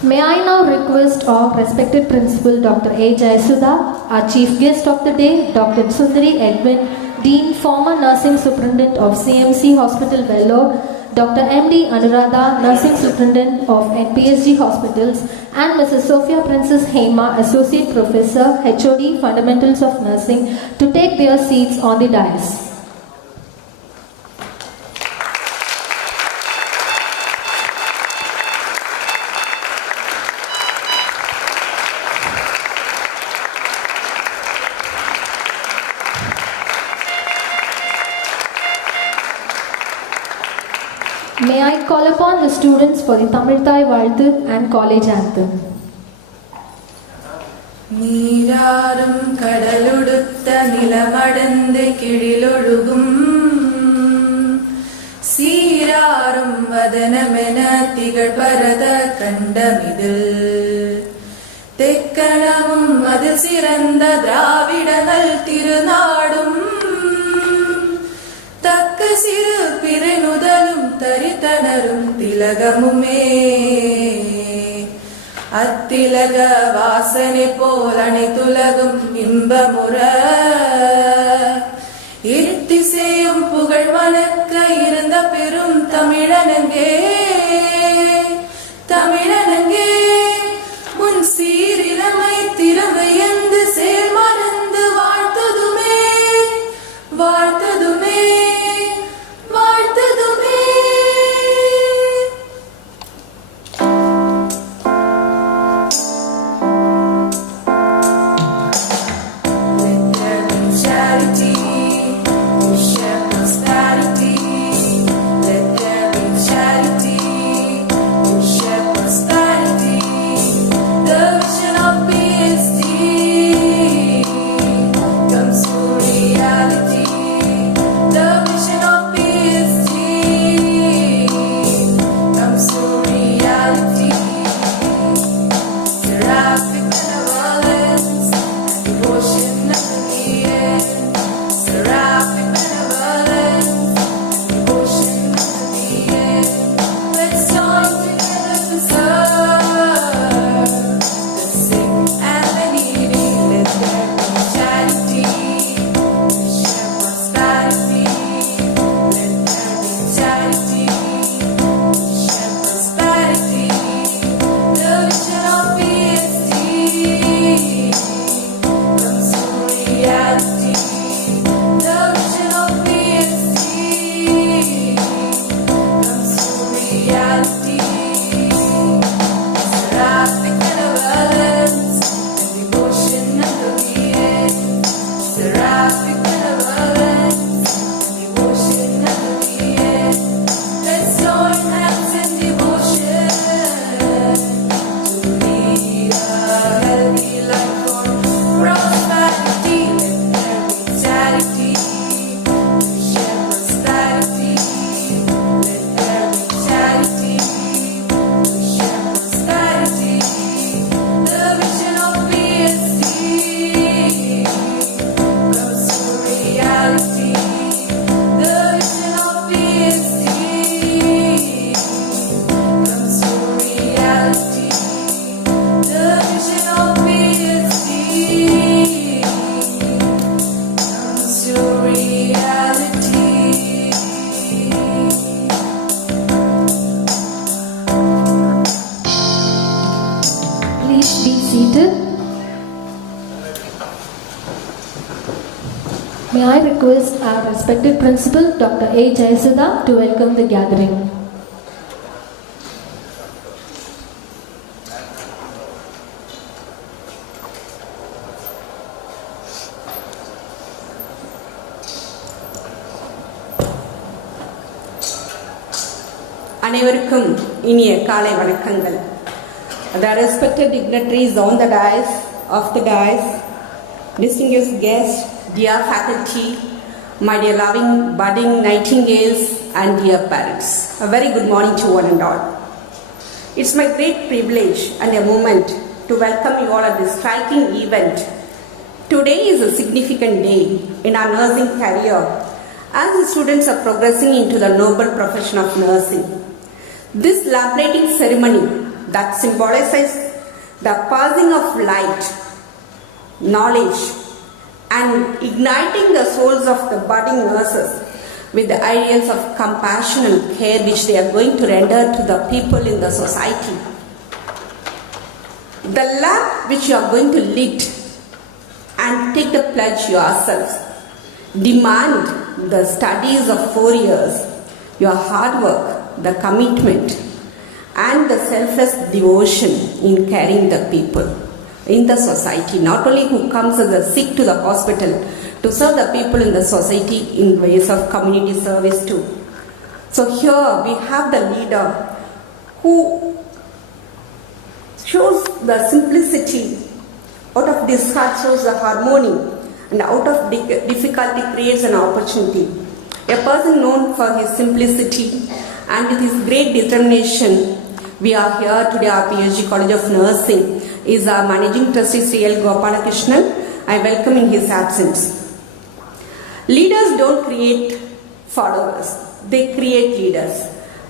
May I now request our respected principal Dr. A. Jayasudha, our chief guest of the day, Dr. Sundari Edwin, Dean, former nursing superintendent of CMC Hospital, Vellore, Dr. M.D. Anuradha, nursing superintendent of PSG Hospitals, and Mrs. Sophia Princess Hema, associate professor, HOD, Fundamentals of Nursing, to take their seats on the dais. May I call upon the students for the Tamil Thai Valthu and college anthem. நீராறும் கடலுடுத்த நிலமடந்து கிழிலொழுகும் சீராறும் வதனமென திகழ்பரத கண்டமிதில் தெக்கணமும் அது சிறந்த திராவிடங்கள் திருநாடும் தக்க சிறு பிறனுதலும் தரித்தனரும் திலகமுமே அத்திலக வாசனை போல் அனைத்துலகும் இன்பமுற இருத்திசையும் புகழ் வணக்க இருந்த பெரும் தமிழனங்கே தமிழனங்கே முன் சீரிழமை திறமையந்து செயல் மறந்து வாழ்த்ததுமே வாழ்த்ததுமே வாழ்த்ததுமே. May I request our respected principal, Dr. A. Jayasudha, to welcome the gathering. அனைவருக்கும் இனிய காலை வணக்கங்கள். The respected dignitaries on the dais, distinguished guests, dear faculty, my dear loving budding nightingales and dear parents. A very good morning to one and all. It's my great privilege and a moment to welcome you all at this striking event. Today is a significant day in our nursing career as the students are progressing into the noble profession of nursing. This laminating ceremony that symbolizes the passing of light, knowledge, and igniting the souls of the budding nurses with the ideals of compassion and care which they are going to render to the people in the society. The lab which you are going to lead and take the pledge yourselves demand the studies of 4 years, your hard work, the commitment, and the selfless devotion in caring the people in the society, not only who comes as a sick to the hospital, to serve the people in the society in ways of community service too. So here we have the leader who shows the simplicity, out of disheart shows the harmony, and out of difficulty creates an opportunity. A person known for his simplicity and with his great determination. We are here today, our PSG College of Nursing is our Managing Trustee Sri L. Gopalakrishnan. I welcome in his absence. Leaders don't create followers, they create leaders.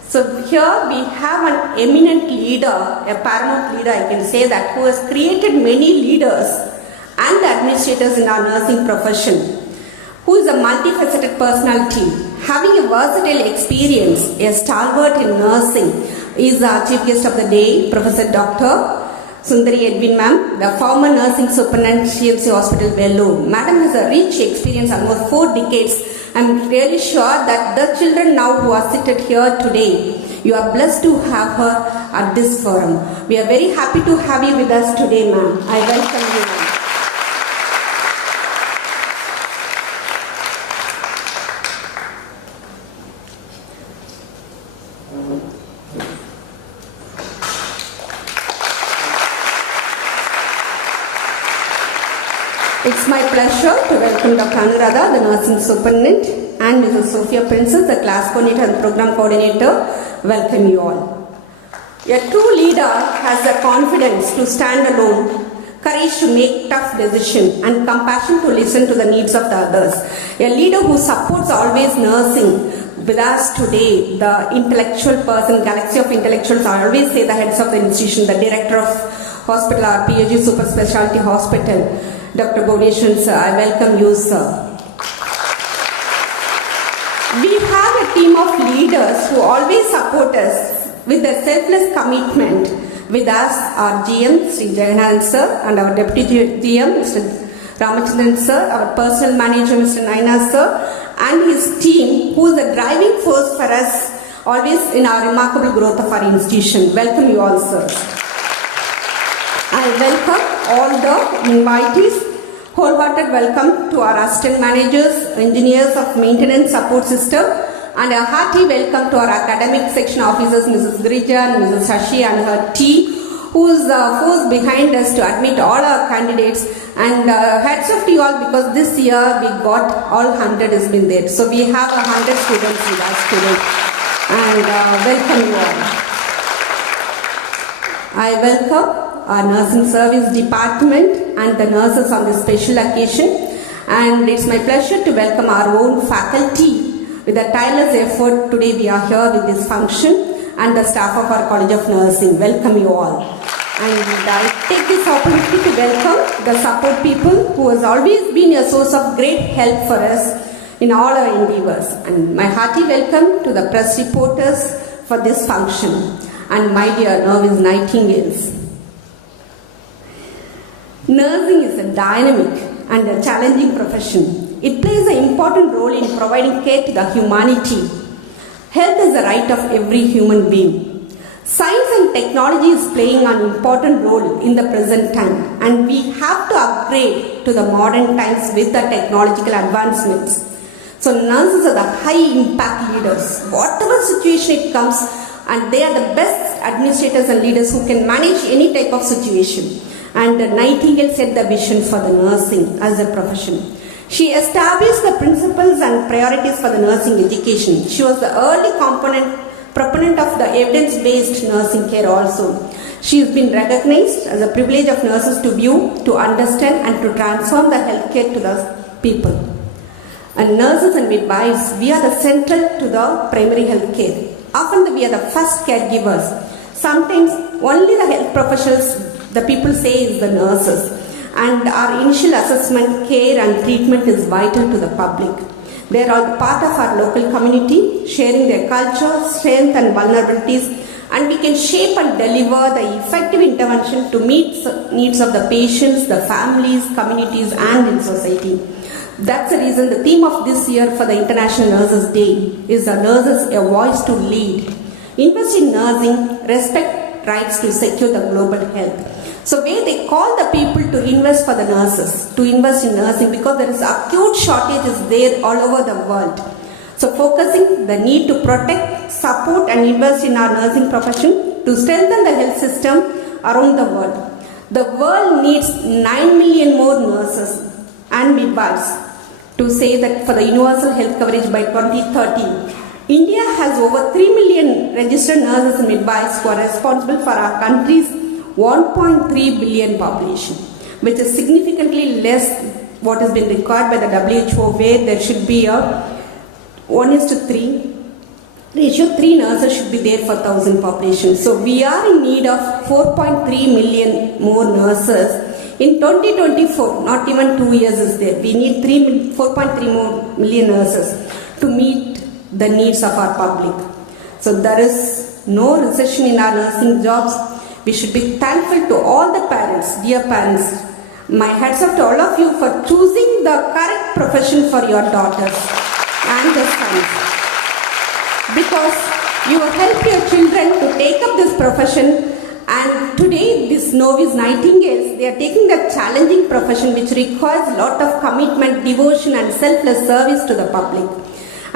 So here we have an eminent leader, a paramount leader I can say that, who has created many leaders and administrators in our nursing profession, who is a multifaceted personality, having a versatile experience, a stalwart in nursing, is our chief guest of the day, Professor Dr. Sundari Edwin ma'am, the former nursing superintendent CMC Hospital, Vellore. Madam has a rich experience, almost 4 decades. I am really sure that the children now who are seated here today, you are blessed to have her at this forum. We are very happy to have you with us today, ma'am. I welcome you, ma'am. It's my pleasure to welcome Dr. Anuradha, the nursing superintendent, and Mrs. Sophia Princess, the class coordinator and program coordinator. Welcome you all. A true leader has the confidence to stand alone, courage to make tough decisions, and compassion to listen to the needs of the others. A leader who supports always nursing. With us today, the intellectual person, galaxy of intellectuals, I always say the heads of the institution, the director of hospital, our PSG Super Specialty Hospital, Dr. Bodeshwan sir, I welcome you, sir. We have a team of leaders who always support us with a selfless commitment. With us, our GM, Sri Jayanand sir, and our Deputy GM, Mr. Ramachandran sir, our personal manager, Mr. Naina sir, and his team, who is the driving force for us always in our remarkable growth of our institution. Welcome you all, sir. I welcome all the invitees. Wholehearted welcome to our assistant managers, engineers of maintenance support system, and a hearty welcome to our academic section officers, Mrs. Girija and Mrs. Shashi and her team, who is the force behind us to admit all our candidates. And hats off to you all, because this year we got all 100 has been there. So we have 100 students with us today. And welcome you all. I welcome our nursing service department and the nurses on this special occasion, and it's my pleasure to welcome our own faculty. With a tireless effort, today we are here with this function, and the staff of our College of Nursing. Welcome you all. And I take this opportunity to welcome the support people who has always been a source of great help for us in all our endeavors. And my hearty welcome to the press reporters for this function, and my dear nervous nightingales. Nursing is a dynamic and a challenging profession. It plays an important role in providing care to the humanity. Health is a right of every human being. Science and technology is playing an important role in the present time, and we have to upgrade to the modern times with the technological advancements. So nurses are the high impact leaders. Whatever situation it comes, and they are the best administrators and leaders who can manage any type of situation. And Nightingale set the vision for the nursing as a profession. She established the principles and priorities for the nursing education. She was the early proponent of the evidence-based nursing care also. She has been recognized as a privilege of nurses to view, to understand, and to transform the healthcare to the people. And nurses and midwives, we are the central to the primary health care. Often we are the first caregivers. Sometimes only the health professionals, the people say, is the nurses. And our initial assessment, care and treatment is vital to the public. They are all part of our local community, sharing their culture, strength and vulnerabilities, and we can shape and deliver the effective intervention to meet needs of the patients, the families, communities and in society. That's the reason the theme of this year for the International Nurses Day is the nurses a voice to lead. Invest in nursing, respect rights to secure the global health. So where they call the people to invest for the nurses, to invest in nursing because there is acute shortages there all over the world. So focusing the need to protect, support and invest in our nursing profession to strengthen the health system around the world. The world needs 9 million more nurses and midwives to say that for the universal health coverage by 2030. India has over 3 million registered nurses and midwives who are responsible for our country's 1.3 billion population, which is significantly less what has been required by the WHO, where there should be a 1:3 ratio. 3 nurses should be there for 1,000 population. So we are in need of 4.3 million more nurses. In 2024, not even 2 years is there. We need 4.3 more million nurses to meet the needs of our public. So there is no recession in our nursing jobs. We should be thankful to all the parents, dear parents. My hats off to all of you for choosing the correct profession for your daughters and their sons. Because you help your children to take up this profession, and today these novice nightingales, they are taking that challenging profession which requires a lot of commitment, devotion and selfless service to the public.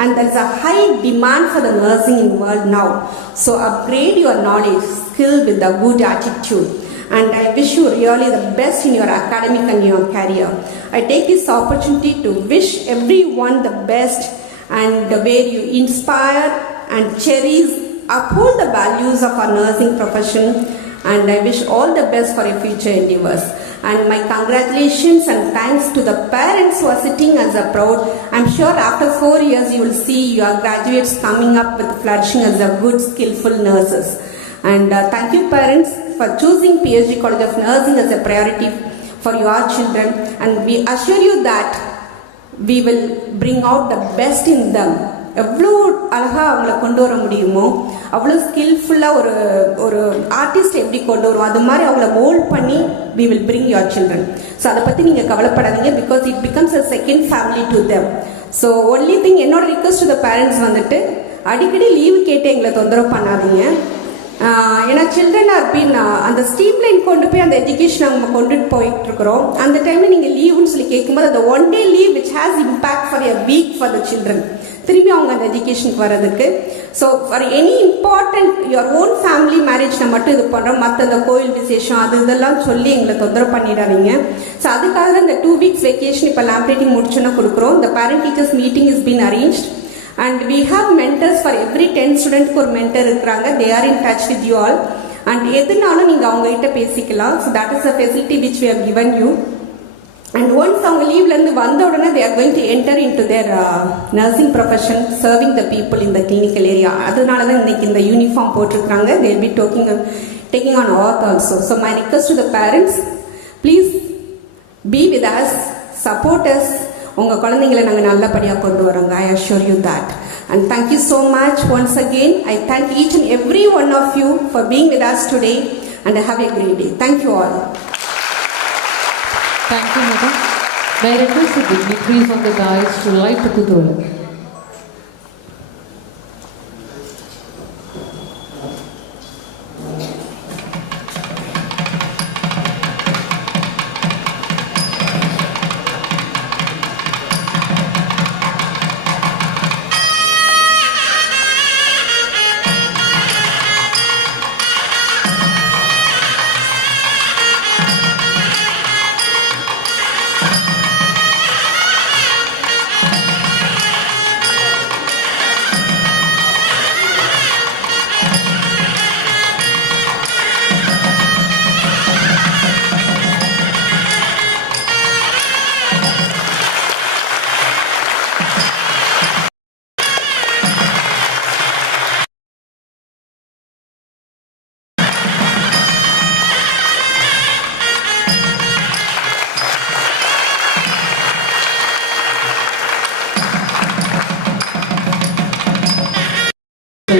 And there is a high demand for the nursing in the world now. So upgrade your knowledge, skill with a good attitude. And I wish you really the best in your academic and your career. I take this opportunity to wish everyone the best, and where you inspire and cherish, uphold the values of our nursing profession. And I wish all the best for your future endeavors. And my congratulations and thanks to the parents who are sitting as a proud. I'm sure after 4 years you will see your graduates coming up with flourishing as a good skillful nurses. And thank you parents for choosing PSG College of Nursing as a priority for your children. And we assure you that we will bring out the best in them. எவ்வளோ அழகாக அவங்கள கொண்டு வர முடியுமோ அவ்வளோ ஸ்கில்ஃபுல்லாக ஒரு artist எப்படி கொண்டு வரும் அது மாதிரி அவங்கள மோல்ட் பண்ணி we will bring your children. So அதை பற்றி நீங்கள் கவலைப்படாதீங்க, because it becomes a second family to them. So only thing என்னோட ரிக்வஸ்ட் டு த பேரண்ட்ஸ் வந்துட்டு அடிக்கடி லீவு கேட்டு எங்களை தொந்தரவு பண்ணாதீங்க. ஏன்னா சில்ட்ரன் ஆர் பீன் அந்த ஸ்ட்ரீம் லைன் கொண்டு போய் அந்த எஜுகேஷன் அவங்க கொண்டுட்டு போயிட்டு இருக்கிறோம். அந்த டைமில் நீங்கள் லீவுன்னு சொல்லி கேட்கும்போது அந்த 1 day leave which has impact for a week for the children, திரும்பி அவங்க அந்த எஜுகேஷனுக்கு வர்றதுக்கு. So for any important your own family மேரேஜ்னா மட்டும் இது பண்ணுறோம், மற்ற அந்த கோயில் விசேஷம் அது இதெல்லாம் சொல்லி எங்களை தொந்தரவு பண்ணிடாதீங்க. ஸோ அதுக்காக தான் இந்த 2 weeks வெக்கேஷன் இப்போ லேப்ரேட்டிங் முடிச்சோன்னா கொடுக்குறோம். இந்த parent teachers meeting is been arranged. And we have mentors for every 10 students ஒரு mentor இருக்கிறாங்க. They are in touch with you all. And எதுனாலும் நீங்கள் அவங்ககிட்ட பேசிக்கலாம். So that is a facility which we have given you. And once அவங்க லீவ்லேருந்து வந்த உடனே they are going to enter into their nursing profession, serving the people in the clinical area. அதனால தான் இன்னைக்கு இந்த யூனிஃபார்ம் போட்டிருக்கிறாங்க. They will be taking on oath also. So my request to the parents, please be with us, support us. உங்கள் குழந்தைங்களை நாங்கள் நல்லபடியாக கொண்டு வரோங்க. I assure you that. And thank you so much once again. I thank each and every one of you for being with us today, and have a great day. Thank you all. Thank you, madam. May I request the dignitaries on the dais to light the kudola.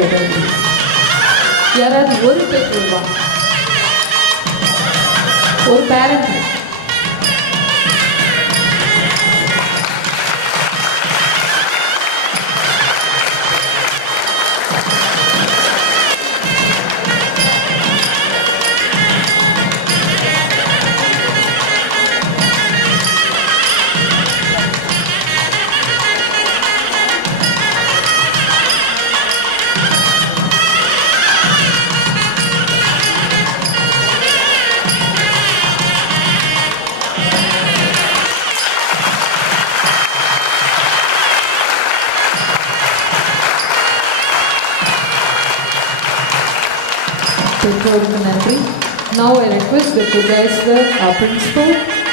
ஏதாவது யாராவது ஒரு பெற்றோர் வா, ஒரு parent. பெற்றோருக்கு நன்றி. Now I request Dr. Jayasudha, our principal,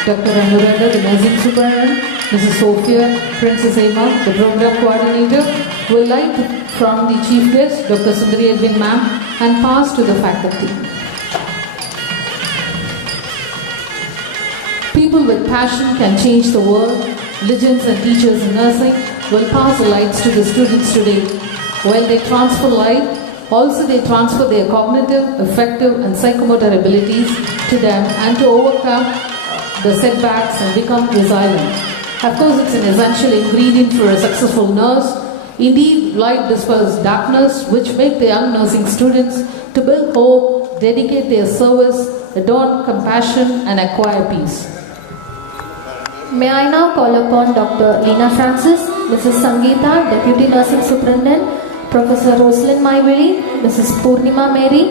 Dr. Anuranga, the nursing superintendent, Mrs. Sophia, Princess Emma, the program coordinator, will light from the chief guest, Dr. Sundari Edwin ma'am, and pass to the faculty. People with passion can change the world. Legends and teachers in nursing will pass the lights to the students today. While they transfer light, also they transfer their cognitive, affective and psychomotor abilities to them and to overcome the setbacks and become resilient. Of course, it's an essential ingredient for a successful nurse. Indeed, light dispels darkness, which make the young nursing students to build hope, dedicate their service, adorn compassion and acquire peace. May I now call upon Dr. Lina Francis, Mrs. Sangeeta, Deputy Nursing Superintendent, Professor Rosalind Maivili, Mrs. Purnima Mary,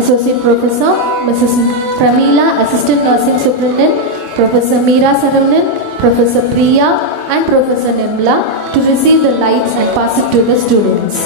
Associate Professor, Mrs. Pramila, Assistant Nursing Superintendent, Professor Meera Saravanan, Professor Priya and Professor Nimla to receive the lights and pass it to the students.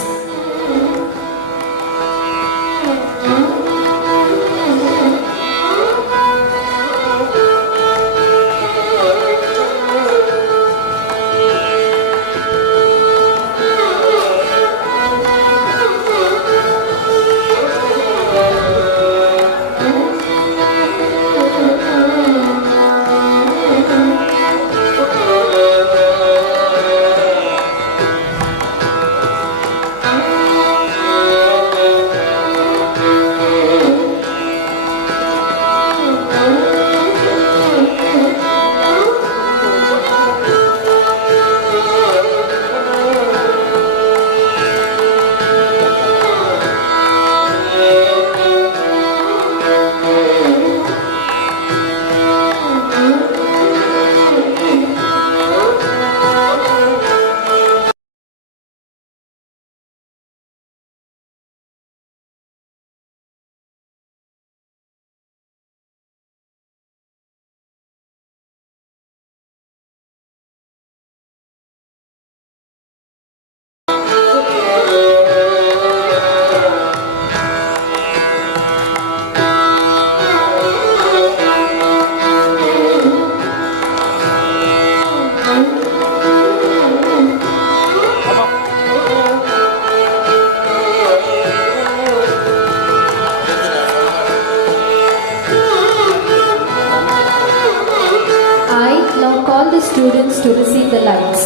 Students to receive the lights.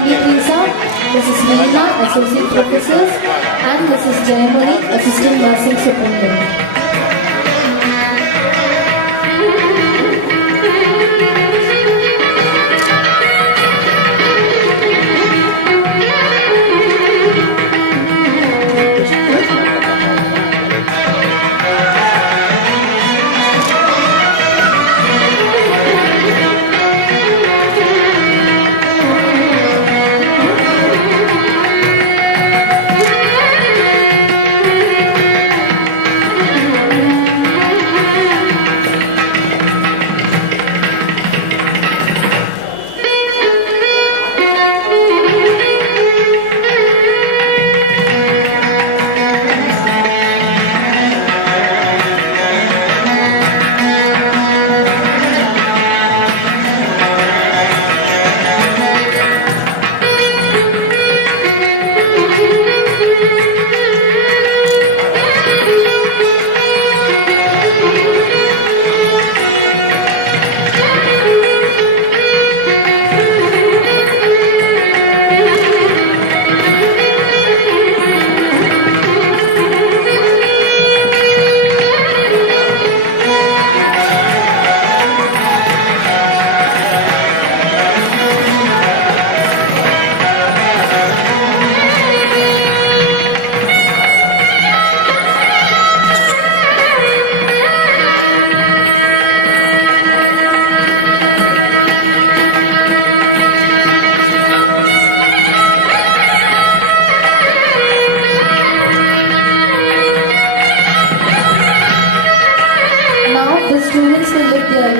Tanvi Teresa, Mrs. Veena, Associate Professors, and Mrs. Jayamani, Assistant Nursing Superintendent.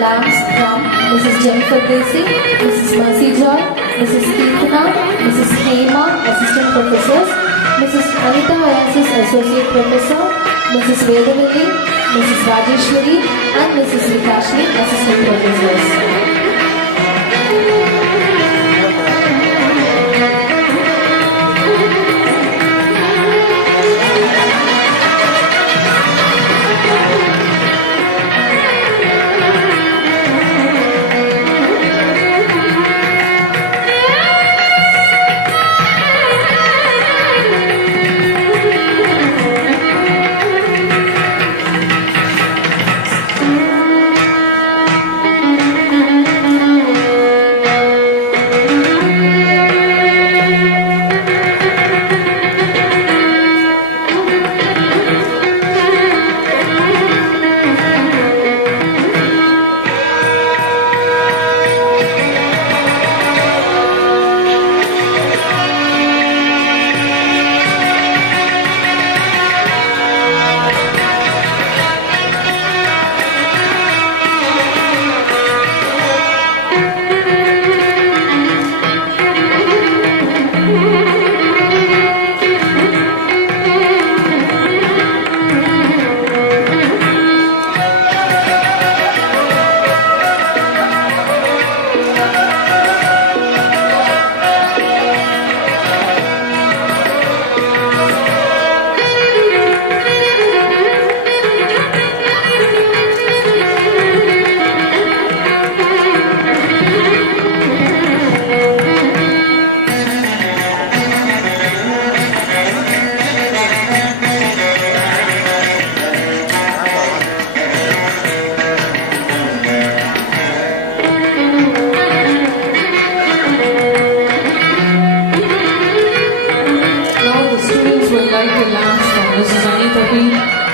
Lamps from Mrs. Jennifer Gracie, Mrs. Mercy Joy, Mrs. Keertana, Mrs. Hema, Assistant Professors, Mrs. Anita Ayasis, Associate Professor, Mrs. Vedavalli, Mrs. Rajeshwari, and Mrs. Vikashni, Assistant Professors.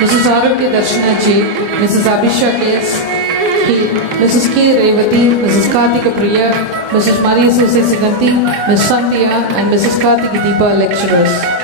Mrs. Arati Darshana J, Mrs. Abhishek S, Mrs. K. Revati, Mrs. Kartika Priya, Mrs. Maria Suse Siganti, Ms. Sandhya, and Mrs. Kartika Deepa, lecturers.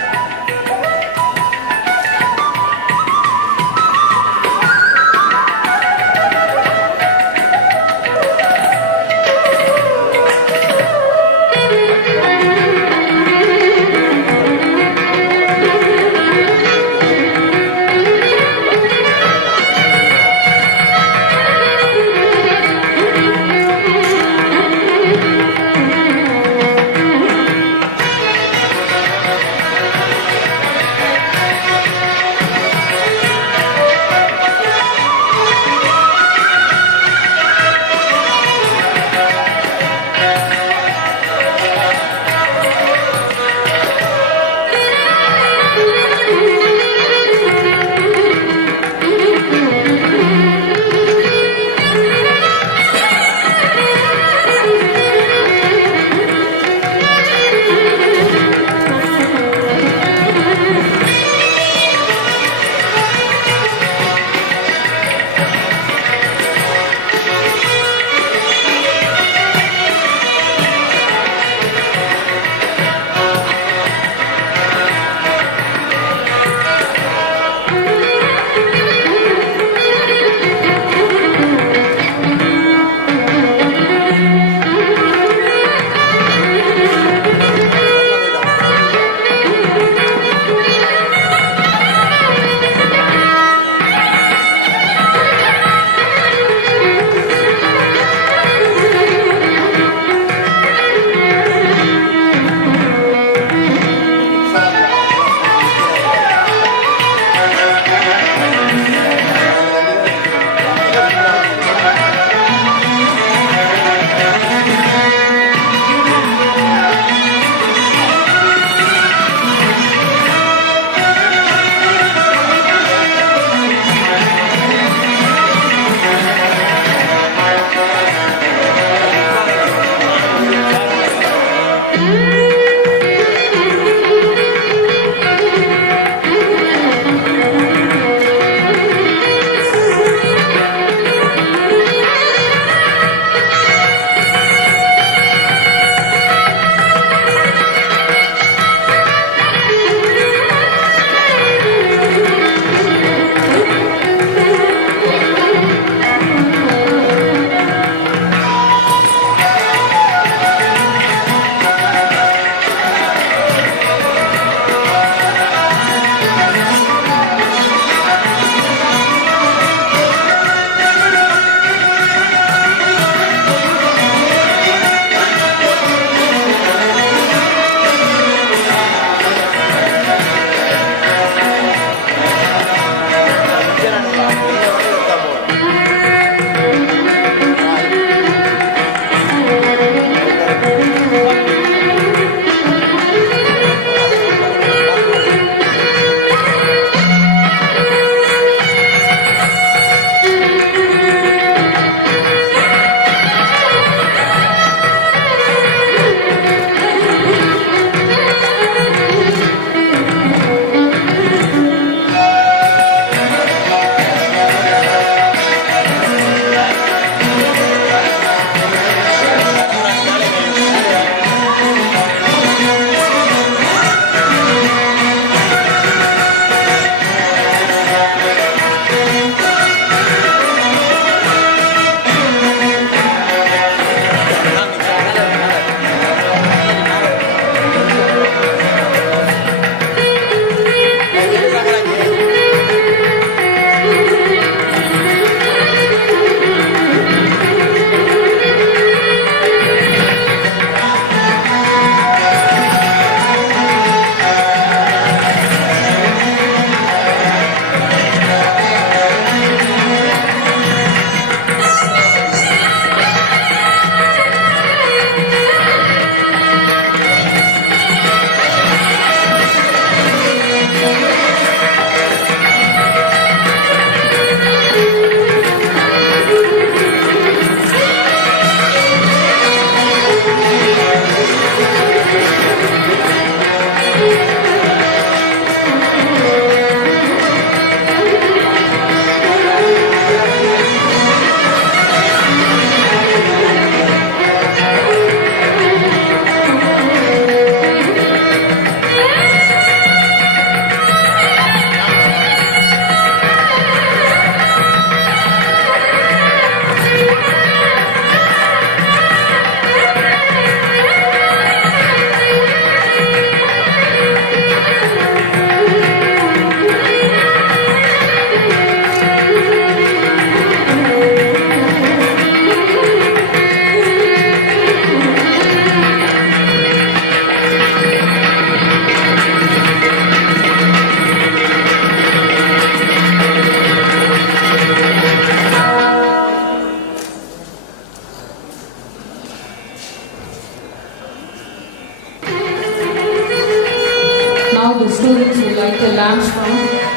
Now the students would like the lamps from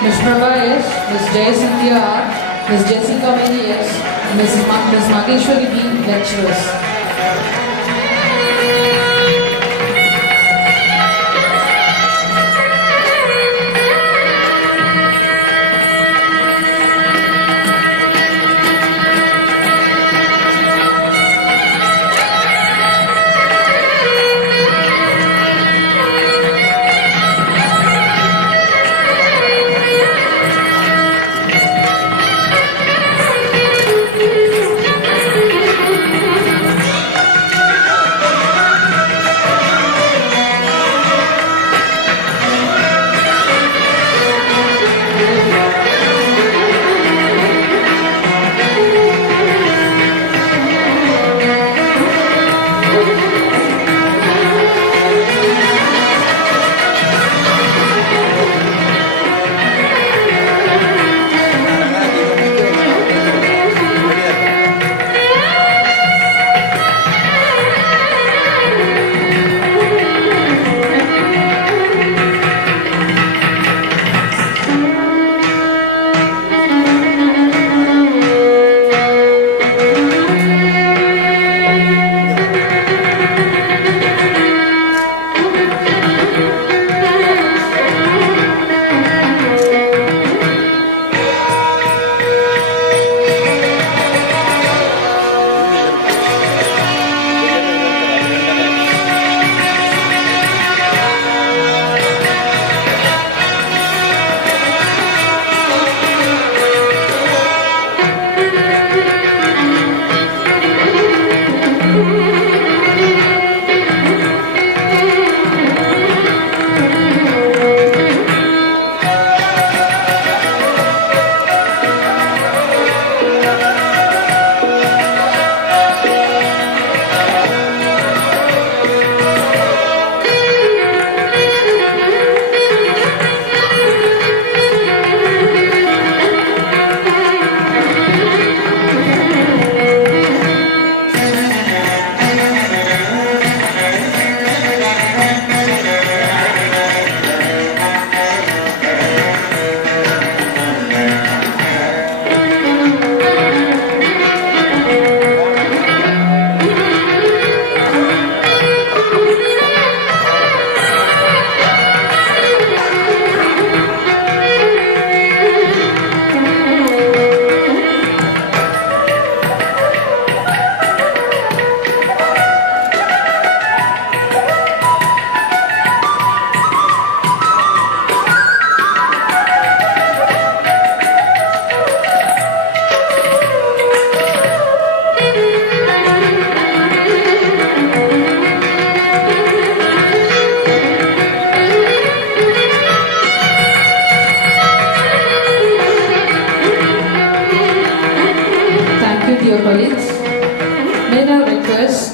Ms. Prabha S, Ms. Jayasindhya R, Ms. Jessica Mary S, Ms. Mageshwari B, lecturers.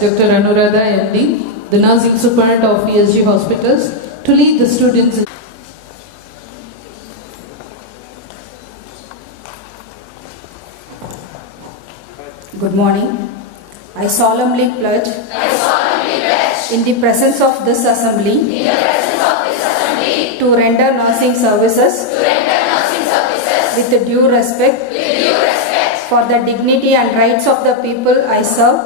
Dr. Anuradha MD, the nursing superintendent of PSG hospitals, to lead the students. Good morning. I solemnly pledge in the presence of this assembly to render nursing services with due respect for the dignity and rights of the people I serve.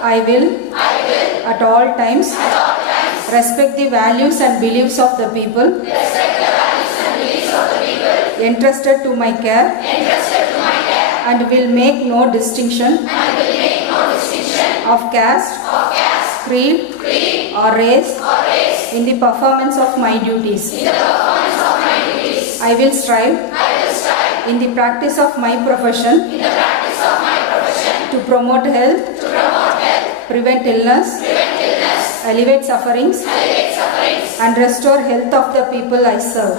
I will at all times respect the values and beliefs of the people entrusted to my care and will make no distinction of caste, creed or race in the performance of my duties. I will strive in the practice of my profession to promote health, prevent illness, alleviate sufferings and restore health of the people I serve.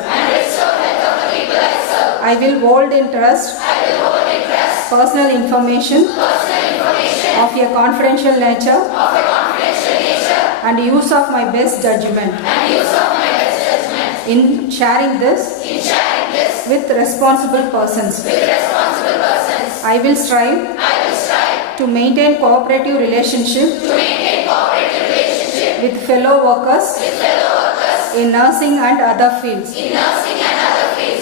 I will hold in trust personal information of a confidential nature and use of my best judgment in sharing this with responsible persons. I will strive to maintain cooperative relationship with fellow workers in nursing and other fields.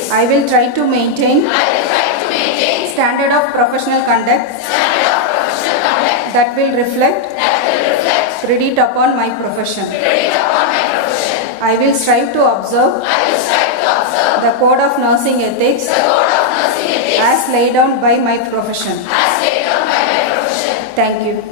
I will try to maintain standard of professional conduct that will reflect credit upon my profession. I will strive to observe the code of nursing ethics as laid down by my profession. Thank you.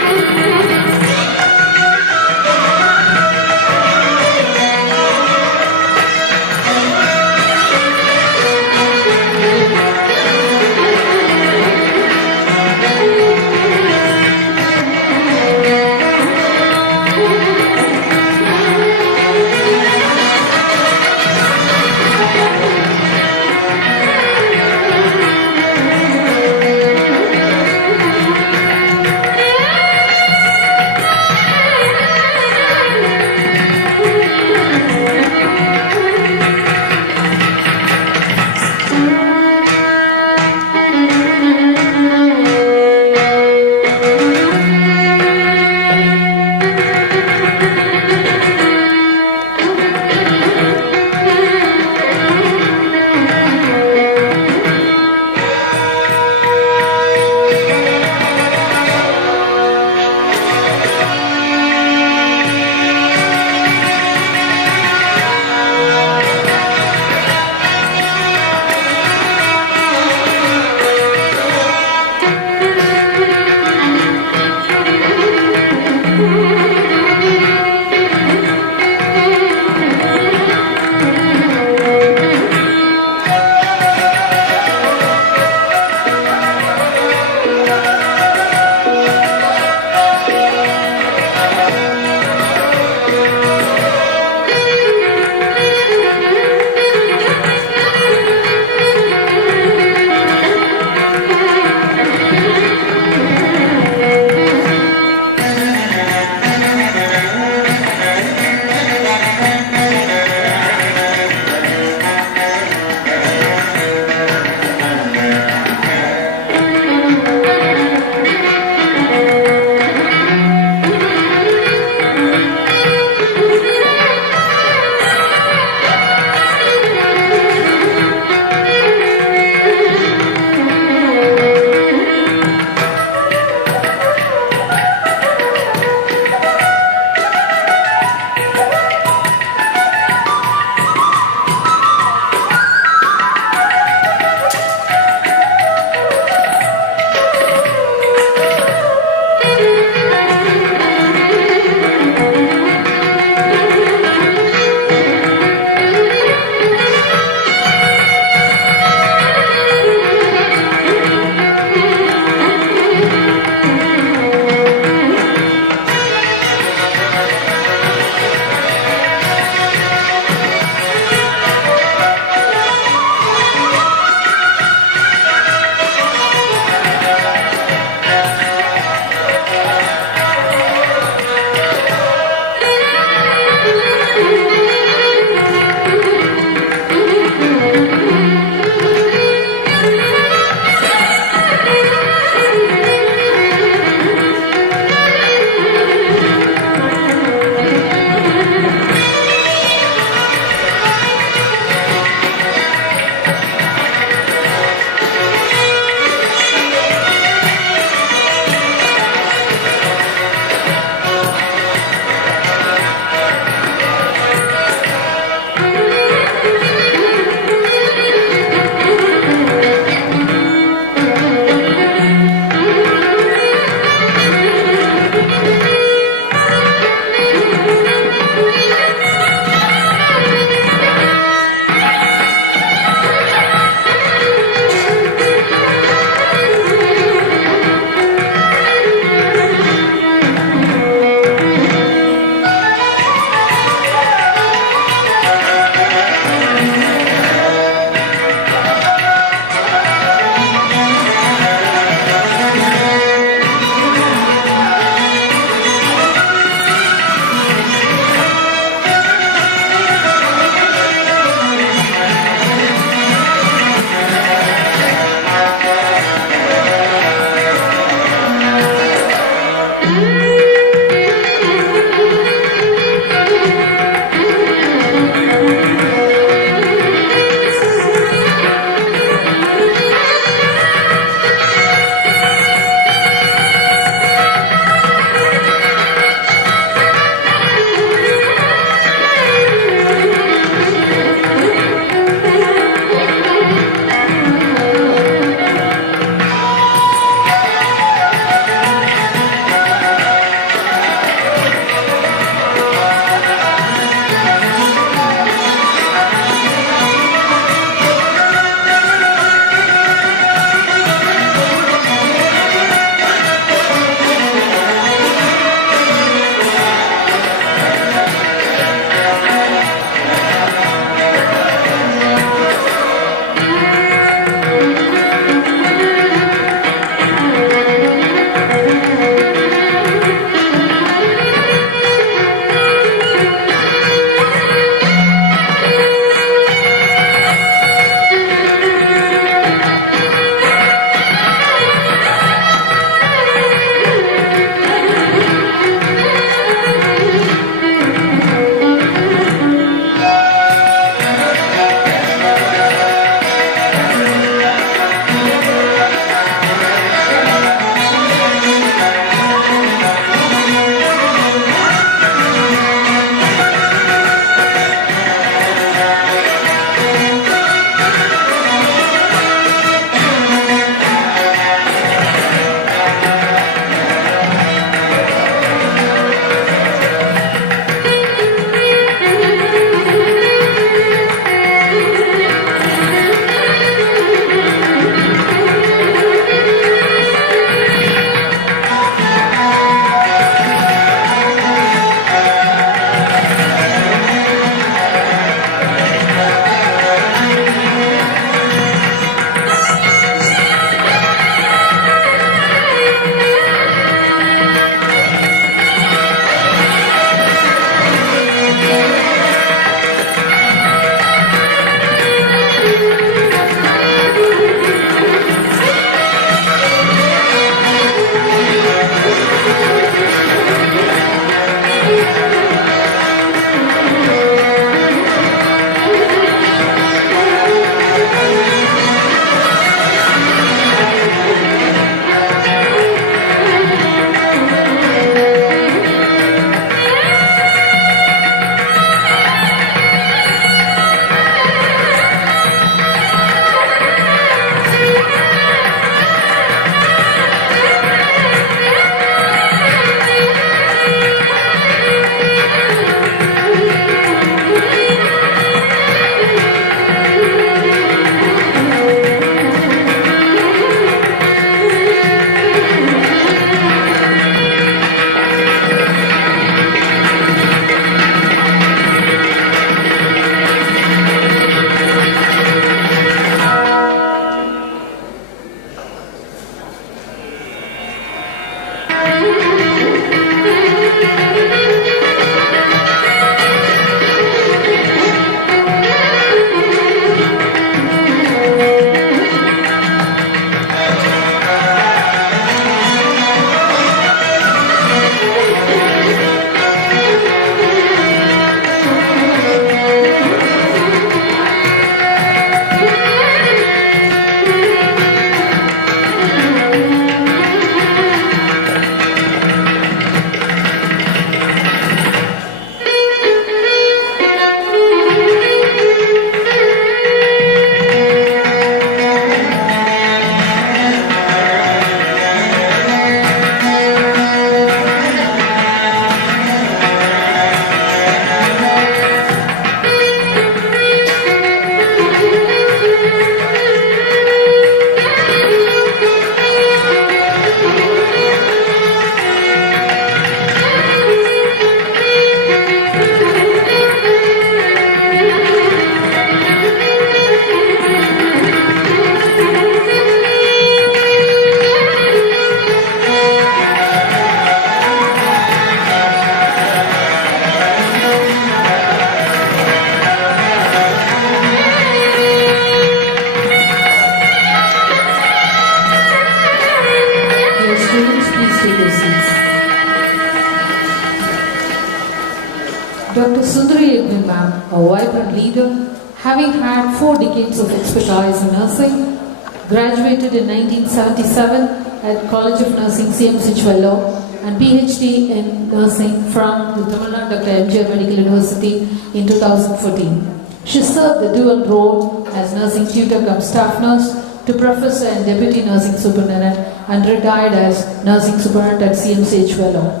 Dr. Sundari Edwin ma'am, a vibrant leader, having had 4 decades of expertise in nursing, graduated in 1977 at College of Nursing CMC Chvellur and PhD in nursing from the Tamil Nadu Dr. MGR Medical University in 2014. She served the dual role as nursing tutor cum staff nurse to professor and deputy nursing superintendent and retired as nursing superintendent at CMCH Chvellur.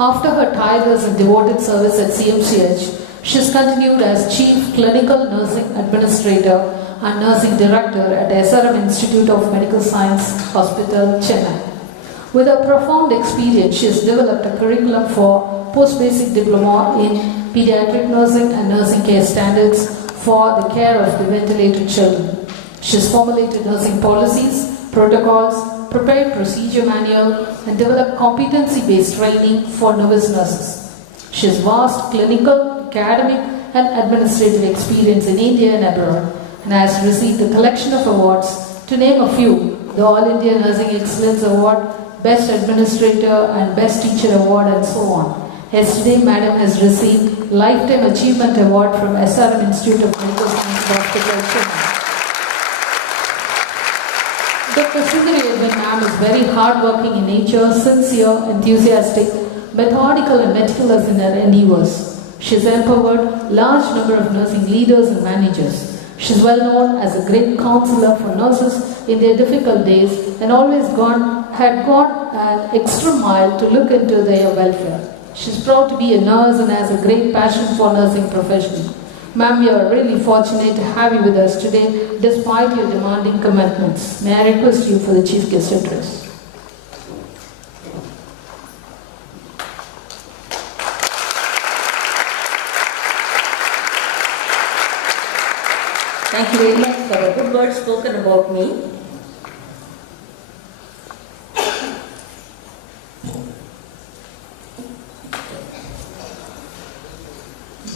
After her tireless and devoted service at CMCH, she has continued as Chief Clinical Nursing Administrator and Nursing Director at SRM Institute of Medical Science Hospital, Chennai. With her profound experience, she has developed a curriculum for post-basic diploma in pediatric nursing and nursing care standards for the care of the ventilated children. She has formulated nursing policies, protocols, prepared procedure manual, and developed competency-based training for novice nurses. She has vast clinical, academic, and administrative experience in India and abroad, and has received a collection of awards. To name a few, the All India Nursing Excellence Award, Best Administrator and Best Teacher Award, and so on. Yesterday, Madam has received Lifetime Achievement Award from SRM Institute of Medical Science Hospital, Chennai. Dr. Sundari Edwin ma'am is very hardworking in nature, sincere, enthusiastic, methodical and meticulous in her endeavors. She has empowered large number of nursing leaders and managers. She is well known as a great counselor for nurses in their difficult days and always had gone an extra mile to look into their welfare. She is proud to be a nurse and has a great passion for nursing profession. Ma'am, we are really fortunate to have you with us today despite your demanding commitments. May I request you for the chief guest address? Thank you very much for the good words spoken about me.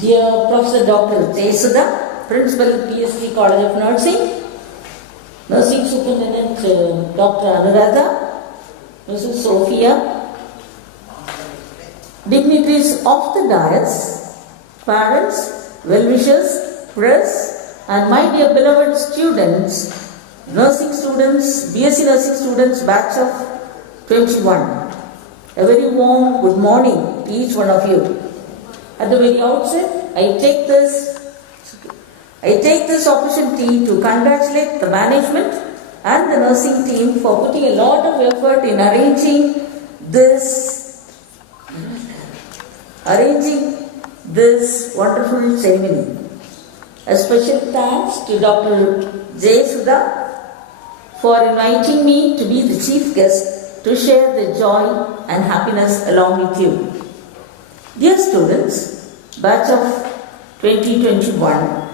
Dear Professor Dr. Jayasuda, Principal PSG College of Nursing, Nursing Superintendent Dr. Anuradha, Mrs. Sophia, dignitaries of the dais, parents, well-wishers, press, and my dear beloved students, nursing students, BSc nursing students, batch of 21. A very warm good morning to each one of you. At the very outset, I take this opportunity to congratulate the management and the nursing team for putting a lot of effort in arranging this wonderful ceremony. A special thanks to Dr. Jayasuda for inviting me to be the chief guest to share the joy and happiness along with you. Dear students, batch of 2021,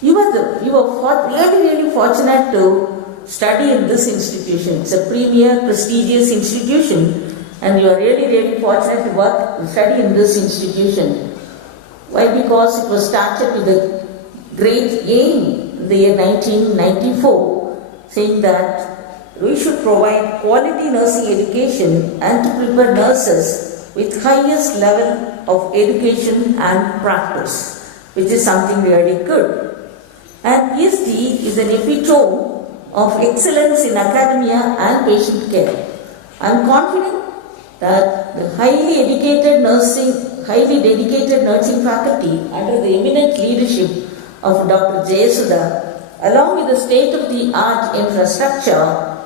you were really fortunate to study in this institution. It's a premier, prestigious institution, and you are really fortunate to study in this institution. Why? Because it was started with a great aim in the year 1994, saying that we should provide quality nursing education and to prepare nurses with highest level of education and practice, which is something really good. And PSG is an epitome of excellence in academia and patient care. I am confident that the highly dedicated nursing faculty under the eminent leadership of Dr. Jayasuda, along with the state-of-the-art infrastructure,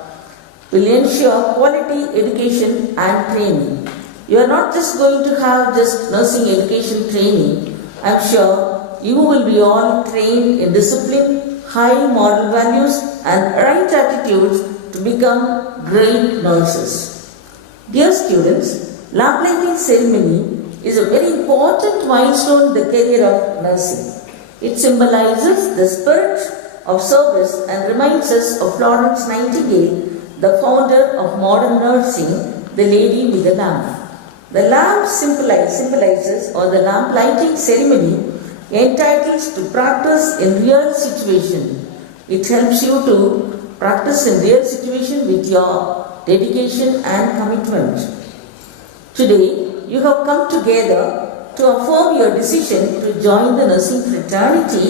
will ensure quality education and training. You are not just going to have just nursing education training. I am sure you will be all trained in discipline, high moral values, and right attitudes to become great nurses. Dear students, lamp lighting ceremony is a very important milestone in the career of nursing. It symbolizes the spirit of service and reminds us of Florence Nightingale, the founder of modern nursing, the lady with the lamp. The lamp symbolizes, or the lamp lighting ceremony entitles to practice in real situation. It helps you to practice in real situation with your dedication and commitment. Today, you have come together to affirm your decision to join the nursing fraternity,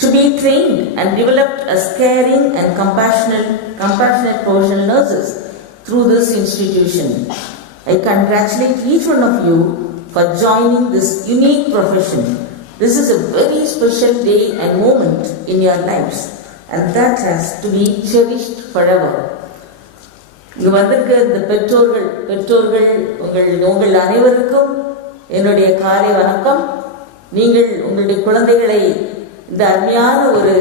to be trained and developed as caring and compassionate professional nurses through this institution. I congratulate each one of you for joining this unique profession. This is a very special day and moment in your lives, and that has to be cherished forever. இங்கு வந்திருக்க இந்த பெற்றோர்கள் உங்கள் அனைவருக்கும் என்னுடைய காலை வணக்கம். நீங்கள் உங்களுடைய குழந்தைகளை இந்த அருமையான ஒரு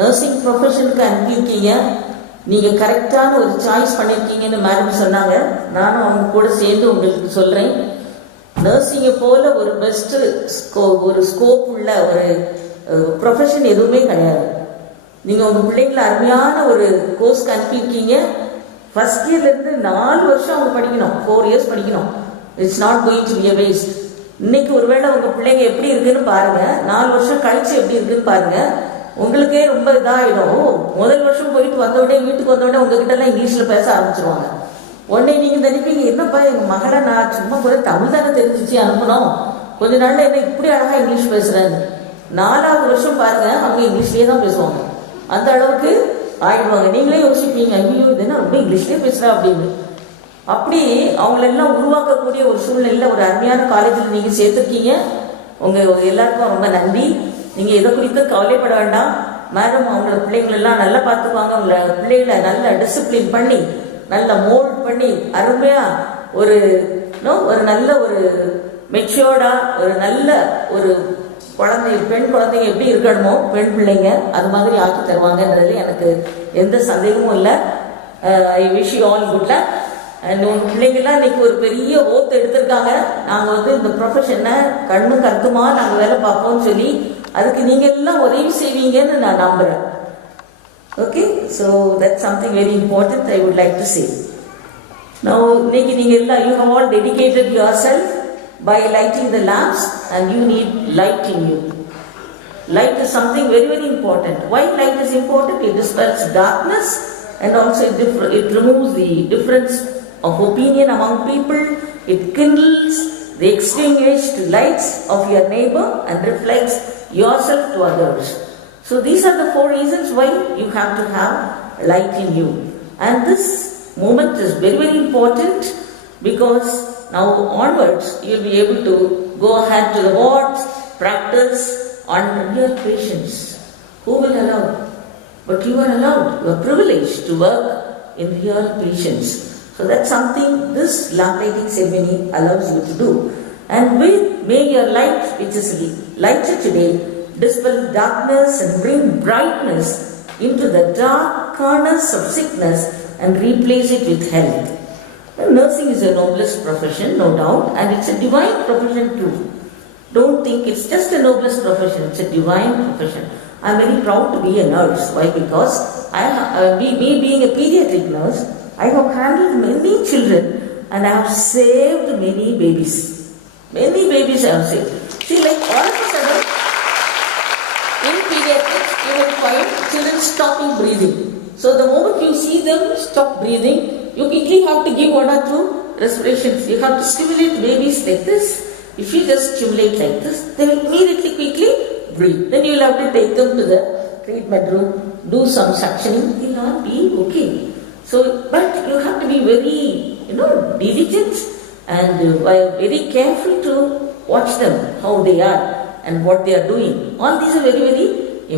நர்சிங் ப்ரொஃபஷனுக்கு அனுப்பியிருக்கீங்க. நீங்கள் கரெக்டான ஒரு சாய்ஸ் பண்ணியிருக்கீங்கன்னு மேடம் சொன்னாங்க. நானும் அவங்க கூட சேர்ந்து உங்களுக்கு சொல்கிறேன். நர்சிங்கை போல ஒரு பெஸ்ட்டு ஒரு ஸ்கோப் உள்ள ஒரு ப்ரொஃபஷன் எதுவுமே கிடையாது. நீங்கள் உங்கள் பிள்ளைங்களை அருமையான ஒரு கோர்ஸ்க்கு அனுப்பியிருக்கீங்க. ஃபர்ஸ்ட் இயர்லேருந்து 4 வருஷம் அவங்க படிக்கணும், 4 years படிக்கணும். It's not going to be a waste. இன்னைக்கு ஒருவேளை உங்கள் பிள்ளைங்க எப்படி இருக்குன்னு பாருங்கள், 4 வருஷம் கழிச்சு எப்படி இருக்குன்னு பாருங்கள். உங்களுக்கே ரொம்ப இதாகிடும். முதல் வருஷம் போயிட்டு வந்தவுடனே வீட்டுக்கு வந்தவுடனே உங்ககிட்டலாம் இங்கிலீஷில் பேச ஆரம்பிச்சிருவாங்க. உடனே நீங்கள் நினைப்பீங்க, என்னப்பா எங்கள் மகளை நான் சும்மா கூட தமிழ் தானே தெரிஞ்சிச்சு அனுப்பணும், கொஞ்ச நாளில் என்ன இப்படி அழகாக இங்கிலீஷ் பேசுகிறேன்னு. 4வது வருஷம் பாருங்கள், அவங்க இங்கிலீஷ்லேயே தான் பேசுவாங்க. அந்த அளவுக்கு ஆயிடுவாங்க. நீங்களே யோசிப்பீங்க, ஐயோ இது என்ன ரொம்ப இங்கிலீஷ்லேயே பேசுகிறா அப்படின்னு. அப்படி அவங்களெல்லாம் உருவாக்கக்கூடிய ஒரு சூழ்நிலையில் ஒரு அருமையான காலேஜில் நீங்கள் சேர்த்துருக்கீங்க. உங்கள் எல்லாருக்கும் ரொம்ப நன்றி. நீங்கள் எதை குறித்து கவலைப்பட வேண்டாம். மேடம் அவங்கள பிள்ளைங்களெல்லாம் நல்லா பார்த்துக்குவாங்க. அவங்கள பிள்ளைகளை நல்லா டிசிப்ளின் பண்ணி நல்லா மோல்ட் பண்ணி அருமையாக ஒரு நல்ல ஒரு மெச்சூர்டா ஒரு நல்ல ஒரு பெண் குழந்தைங்க எப்படி இருக்கணுமோ பெண் பிள்ளைங்க அது மாதிரி ஆக்கி தருவாங்கன்றதுல எனக்கு எந்த சந்தேகமும் இல்லை. I wish you all good luck. And உங்கள் பிள்ளைங்கள்லாம் இன்னைக்கு ஒரு பெரிய ஓத்து எடுத்திருக்காங்க. நாங்கள் இந்த ப்ரொஃபஷனை கண்ணும் கருத்துமா நாங்கள் வேலை பார்ப்போம்னு சொல்லி அதுக்கு நீங்கள் எல்லாம் உதவி செய்வீங்கன்னு நான் நம்புகிறேன். Okay, so that's something very important I would like to say. Now இன்னைக்கு நீங்கள் எல்லாம் you have all dedicated yourself by lighting the lamps, and you need light in you. Light is something very, very important. Why light is important? It dispels darkness, and also it removes the difference of opinion among people. It kindles the extinguished lights of your neighbor and reflects yourself to others. So these are the 4 reasons why you have to have light in you. And this moment is very, very important, because now onwards you will be able to go ahead to the wards, practice on real patients. Who will allow? But you are allowed, you are privileged to work in real patients. So that's something this lamp lighting ceremony allows you to do. And may your light, which is lighted today, dispel darkness and bring brightness into the dark corners of sickness and replace it with health. Nursing is a noblest profession, no doubt, and it's a divine profession too. Don't think it's just a noblest profession, it's a divine profession. I'm very proud to be a nurse. Why? Because me being a pediatric nurse, I have handled many children and I have saved many babies. Many babies I have saved. See, like all of a sudden, in pediatrics, you will find children stopping breathing. So the moment you see them stop breathing, you quickly have to give 1 or 2 respirations. You have to stimulate babies like this. If you just stimulate like this, they will immediately quickly breathe. Then you will have to take them to the treatment room, do some suctioning. They will not be okay. So, but you have to be very, diligent and very careful to watch them, how they are and what they are doing. All these are very, very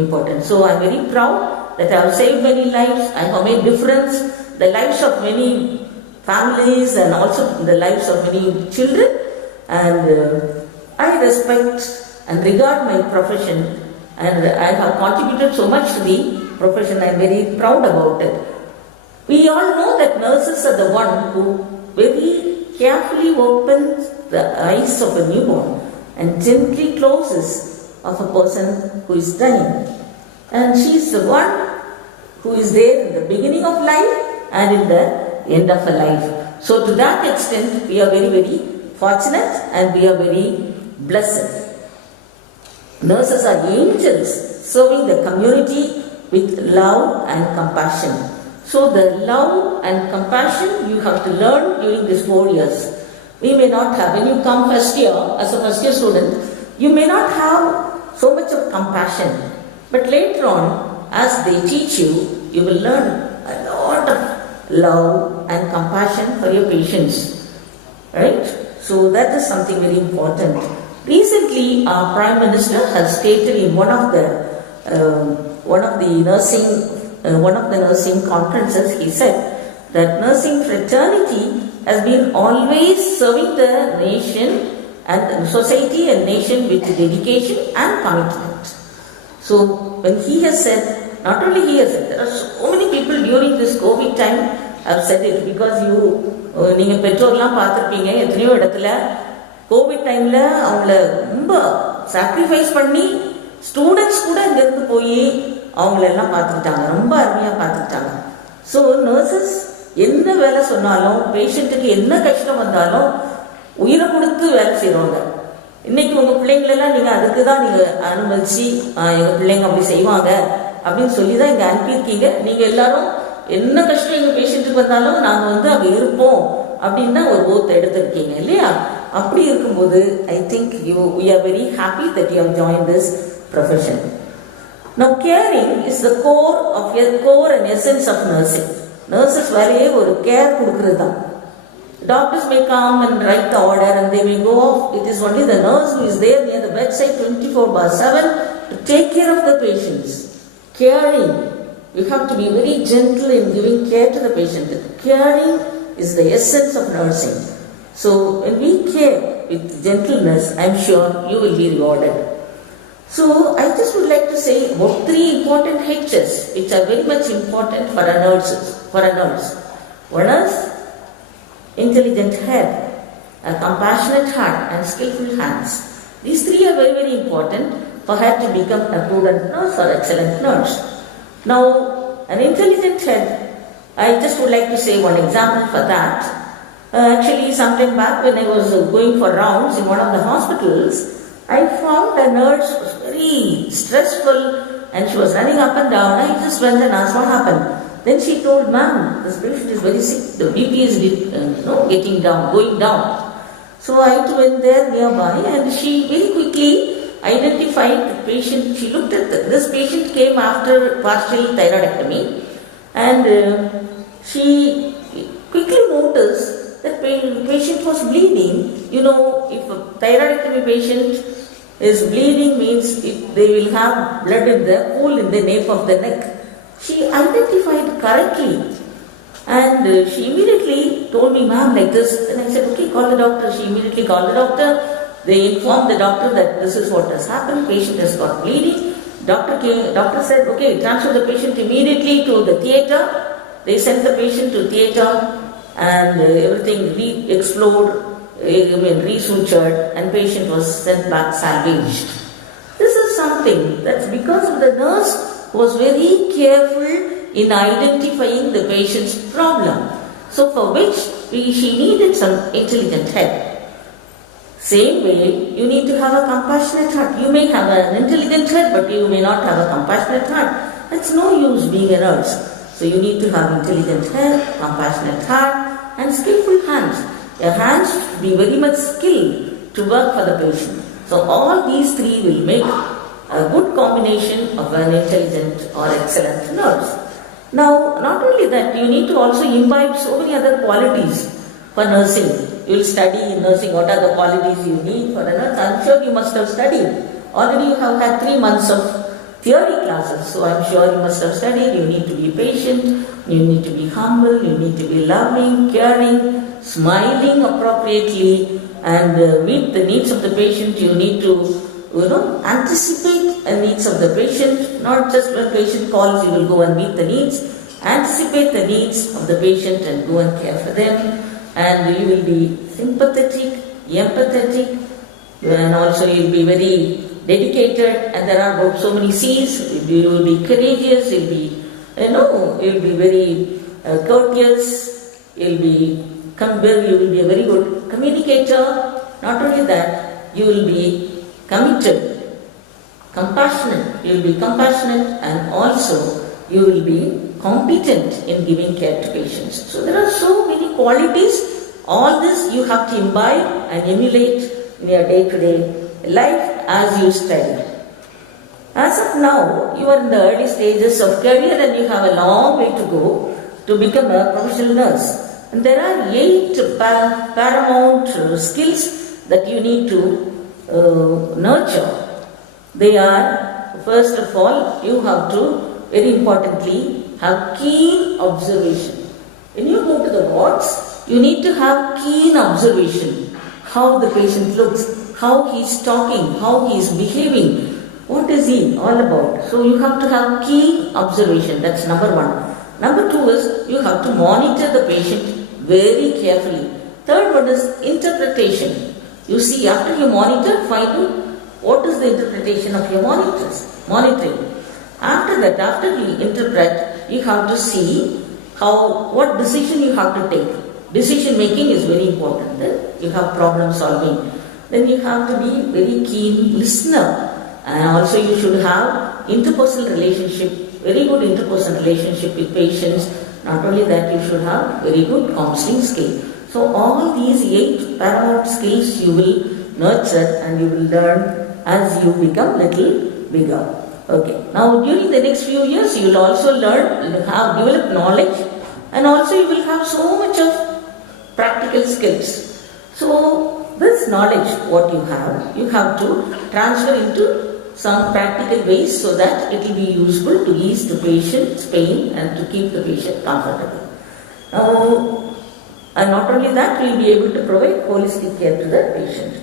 important. So I am very proud that I have saved many lives. I have made difference. The lives of many families and also the lives of many children, and I respect and regard my profession, and I have contributed so much to the profession. I am very proud about it. We all know that nurses are the one who very carefully opens the eyes of a newborn and gently closes of a person who is dying, and she is the one who is there in the beginning of life and in the end of a life. So to that extent, we are very, very fortunate and we are very blessed. Nurses are angels serving the community with love and compassion. So the love and compassion you have to learn during these 4 years. we may not have, when you come first year, as a first year student, you may not have so much of compassion. But later on, as they teach you, you will learn a lot of love and compassion for your patients. Right? So that is something very important. Recently, our Prime Minister has stated in one of the nursing conferences, he said that nursing fraternity has been always serving the nation and society and nation with dedication and commitment. So when he has said, not only he has said, there are so many people during this COVID time have said it, because நீங்கள் பெற்றோர்லாம் பார்த்துருப்பீங்க எத்தனையோ இடத்துல Covid டைமில் அவங்கள ரொம்ப sacrifice பண்ணி students கூட இங்கேருந்து போய் அவங்களெல்லாம் பார்த்துக்கிட்டாங்க, ரொம்ப அருமையாக பார்த்துக்கிட்டாங்க. ஸோ நர்சஸ் என்ன வேலை சொன்னாலும், பேஷண்ட்டுக்கு என்ன கஷ்டம் வந்தாலும் உயிரை கொடுத்து வேலை செய்கிறவங்க. இன்னைக்கு உங்கள் பிள்ளைங்களெல்லாம் நீங்கள் அதுக்கு தான் நீங்கள் அனுமதிச்சு எங்கள் பிள்ளைங்க அப்படி செய்வாங்க அப்படின்னு சொல்லி தான் இங்கே அனுப்பியிருக்கீங்க. நீங்கள் எல்லாரும் என்ன கஷ்டம் எங்கள் பேஷண்ட்டுக்கு வந்தாலும் நாங்கள் அங்கே இருப்போம் அப்படின்னு தான் ஒரு ஓத்தை எடுத்திருக்கீங்க இல்லையா? அப்படி இருக்கும்போது I think we are very happy that you have joined this profession. Now caring is the core and essence of nursing. Nurses வேலையே ஒரு கேர் கொடுக்கறது தான். Doctors may come and write the order and they may go off. It is only the nurse who is there near the bedside 24/7 to take care of the patients. Caring. You have to be very gentle in giving care to the patient. Caring is the essence of nursing. So when we care with gentleness, I am sure you will be rewarded. So I just would like to say about 3 important H's which are very much important for a nurse. One is intelligent head, a compassionate heart and skillful hands. These 3 are very, very important for her to become a prudent nurse or excellent nurse. Now, an intelligent head, I just would like to say one example for that. Actually, sometime back when I was going for rounds in one of the hospitals, I found a nurse was very stressful and she was running up and down. I just went and asked what happened. Then she told, "Ma'am, this patient is very sick. The BP is going down." So I went there nearby and she very quickly identified the patient. She looked at this patient came after partial thyroidectomy and she quickly noticed that patient was bleeding. If a thyroidectomy patient is bleeding means they will have blood in the pool in the nape of the neck. She identified correctly and she immediately told me, "Ma'am, like this." Then I said, "Okay, call the doctor." She immediately called the doctor. They informed the doctor that this is what has happened. Patient has got bleeding. Doctor said, "Okay, transfer the patient immediately to the theatre." They sent the patient to theatre and everything resutured and patient was sent back salvaged. This is something that's because of the nurse who was very careful in identifying the patient's problem. So for which she needed some intelligent head. Same way, you need to have a compassionate heart. You may have an intelligent head, but you may not have a compassionate heart. It's no use being a nurse. So you need to have intelligent head, compassionate heart, and skillful hands. Your hands should be very much skilled to work for the patient. So all these 3 will make a good combination of an intelligent or excellent nurse. Now, not only that, you need to also imbibe so many other qualities for nursing. You will study in nursing what are the qualities you need for a nurse. I'm sure you must have studied. Already you have had 3 months of theory classes, so I'm sure you must have studied. You need to be patient, you need to be humble, you need to be loving, caring, smiling appropriately and meet the needs of the patient. You need to anticipate the needs of the patient. Not just when patient calls you will go and meet the needs. Anticipate the needs of the patient and go and care for them. And you will be sympathetic, empathetic, and also you will be very dedicated. And there are so many C's. You will be courageous. You will be very courteous. You will be a very good communicator. Not only that, you will be committed, compassionate. You will be compassionate and also you will be competent in giving care to patients. So there are so many qualities all this you have to imbibe and emulate in your day-to-day life as you study. As of now, you are in the early stages of career and you have a long way to go to become a professional nurse. And there are 8 paramount skills that you need to nurture. They are, first of all, you have to, very importantly, have keen observation. When you go to the wards, you need to have keen observation. How the patient looks, how he is talking, how he is behaving, what is he all about. So you have to have keen observation. That's number 1. Number 2 is you have to monitor the patient very carefully. Third one is interpretation. You see, after you monitor, find out what is the interpretation of your monitoring. After that, after you interpret, you have to see what decision you have to take. Decision making is very important. Then you have problem solving. Then you have to be very keen listener. And also you should have interpersonal relationship, very good interpersonal relationship with patients. Not only that, you should have very good counseling skill. So all these 8 paramount skills you will nurture and you will learn as you become little bigger. Okay. Now during the next few years you will also learn, develop knowledge, and also you will have so much of practical skills. So this knowledge what you have to transfer into some practical ways so that it will be useful to ease the patient's pain and to keep the patient comfortable. Now, and not only that, we will be able to provide holistic care to the patient.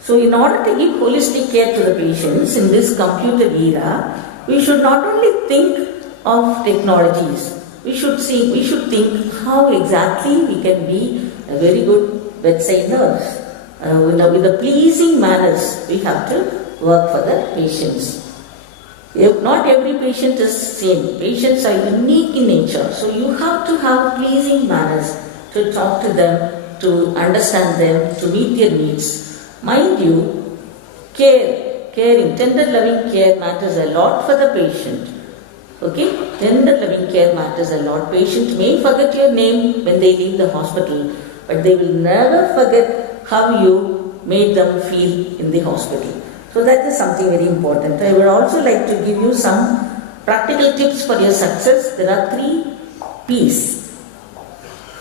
So in order to give holistic care to the patients in this computer era, we should not only think of technologies, we should think how exactly we can be a very good bedside nurse. With a pleasing manners, we have to work for the patients. Not every patient is same. Patients are unique in nature. So you have to have pleasing manners to talk to them, to understand them, to meet their needs. Mind you, caring, tender loving care matters a lot for the patient. Okay? Tender loving care matters a lot. Patient may forget your name when they leave the hospital, but they will never forget how you made them feel in the hospital. So that is something very important. I would also like to give you some practical tips for your success. There are 3 P's.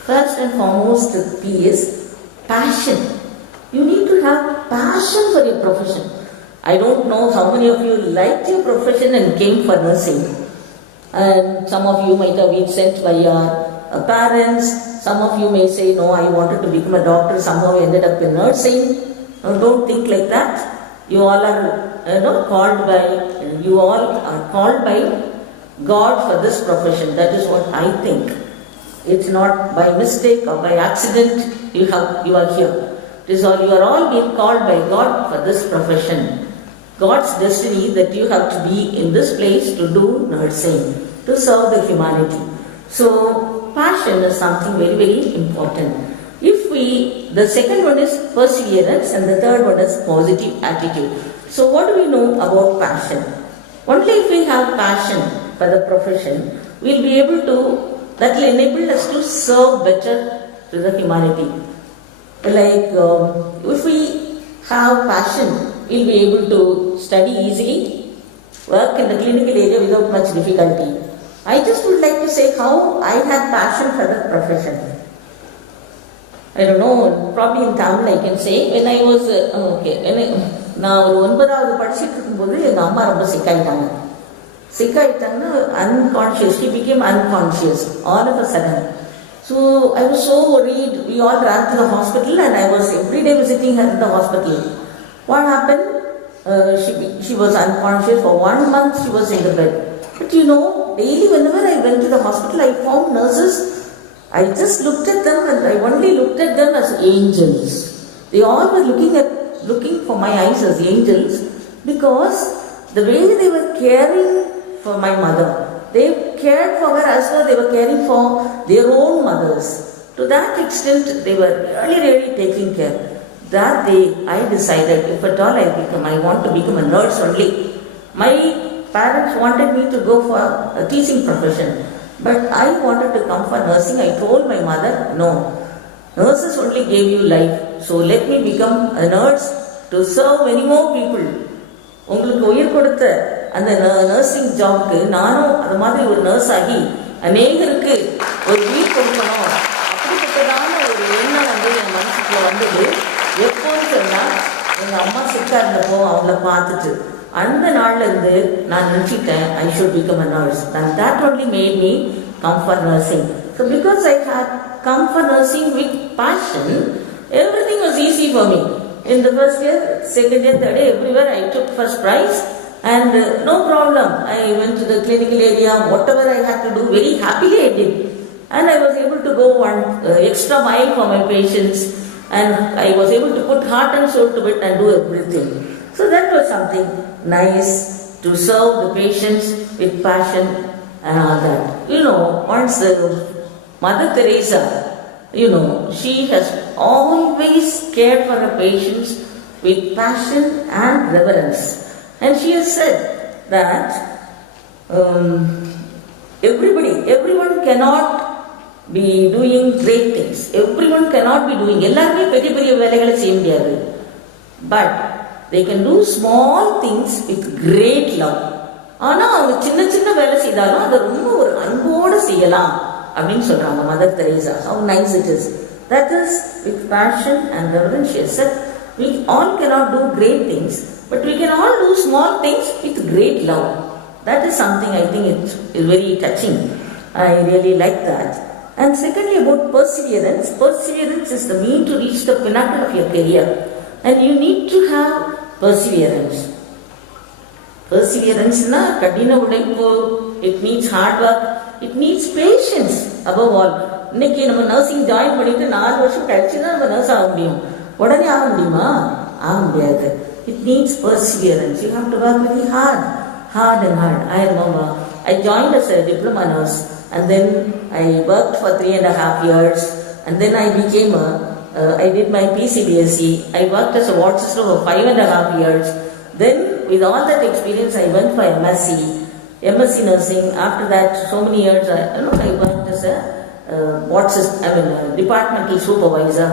First and foremost, the P is passion. You need to have passion for your profession. I don't know how many of you liked your profession and came for nursing. And some of you might have been sent by your parents. Some of you may say, no, I wanted to become a doctor. Somehow ended up in nursing. No, don't think like that. You all are called by God for this profession. That is what I think. It's not by mistake or by accident you are here. You are all being called by God for this profession. God's destiny that you have to be in this place to do nursing, to serve the humanity. So passion is something very, very important. The second one is perseverance and the third one is positive attitude. So what do we know about passion? Only if we have passion for the profession, we will be able to, that will enable us to serve better to the humanity. Like if we have passion, we will be able to study easily, work in the clinical area without much difficulty. I just would like to say how I had passion for the profession. I don't know, probably in Tamil I can say, when I was, நான் ஒரு 9வது படிச்சுட்டு இருக்கும்போது எங்கள் அம்மா ரொம்ப சிக்காயிட்டாங்க. சிக்காயிட்டாங்கன்னா unconscious, she became unconscious all of a sudden. So I was so worried, we all ran to the hospital and I was every day visiting her in the hospital. What happened? She was unconscious for 1 month, she was in the bed. But daily whenever I went to the hospital, I found nurses. I just looked at them and I only looked at them as angels. They all were looking for my eyes as angels because the way they were caring for my mother, they cared for her as though they were caring for their own mothers. To that extent, they were really, really taking care. That day, I decided, if at all I want to become a nurse only. My parents wanted me to go for a teaching profession. But I wanted to come for nursing. I told my mother, no, Nurses only gave you life. So let me become a nurse to serve many more people. உங்களுக்கு உயிர் கொடுத்த அந்த nursing ஜாப்க்கு நானும் அது மாதிரி ஒரு nurse ஆகி அநேகருக்கு ஒரு உயிர் கொடுக்கணும். அப்படிப்பட்டதான ஒரு எண்ணம் என் மனசுக்குள்ள வந்தது. எப்போன்னு சொன்னால் எங்கள் அம்மா சிக்கா இருந்தப்போ அவங்கள பார்த்துட்டு அந்த நாள்ல இருந்து நான் நினச்சிட்டேன் I should become a nurse. And that only made me come for nursing. So because I had come for nursing with passion, everything was easy for me. In the first year, second year, third year, everywhere I took first prize and no problem. I went to the clinical area, whatever I had to do, very happily I did. And I was able to go one extra mile for my patients, and I was able to put heart and soul to it and do everything. So that was something nice, to serve the patients with passion and all that. You know, once Mother Teresa, you know, she has always cared for her patients with passion and reverence. And she has said that everyone cannot be doing great things. Everyone cannot be doing. எல்லாருமே பெரிய பெரிய வேலைகளை செய்ய முடியாது. But they can do small things with great love. ஆனா அவங்க சின்ன சின்ன வேலை செய்தாலும் அதை ரொம்ப ஒரு அன்போடு செய்யலாம் அப்படின்னு சொல்றாங்க Mother Teresa. How nice it is. That is with passion and reverence. She has said we all cannot do great things, but we can all do small things with great love. That is something I think it is very touching. I really like that. And secondly, about perseverance. Perseverance is the mean to reach the pinnacle of your career. And you need to have perseverance. Perseverance na kadina udaippu. It needs hard work. It needs patience above all. இன்னைக்கு நம்ம nursing join பண்ணிட்டு 4 வருஷம் கழிச்சு தான் நம்ம nurse ஆக முடியும். உடனே ஆக முடியுமா? ஆக முடியாது. It needs perseverance. You have to work very hard and hard. I remember I joined as a diploma nurse, and then I worked for 3.5 years, and then I became I did my PCBSE. I worked as a ward sister for 5.5 years. Then with all that experience I went for MSc nursing. After that, so many years I worked as a departmental supervisor.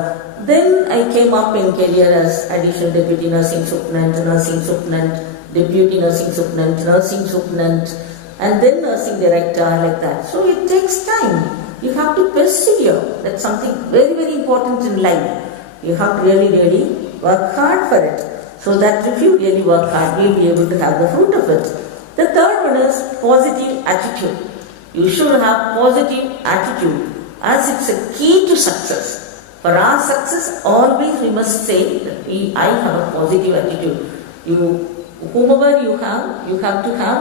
Then I came up in career as additional deputy nursing superintendent, deputy nursing superintendent, and then nursing director, like that. So it takes time. You have to persevere. That's something very, very important in life. You have to really, really work hard for it. So that if you really work hard, you'll be able to have the fruit of it. The third one is positive attitude. You should have positive attitude, as it's a key to success. For our success, always we must say that I have a positive attitude. Whomever you have to have,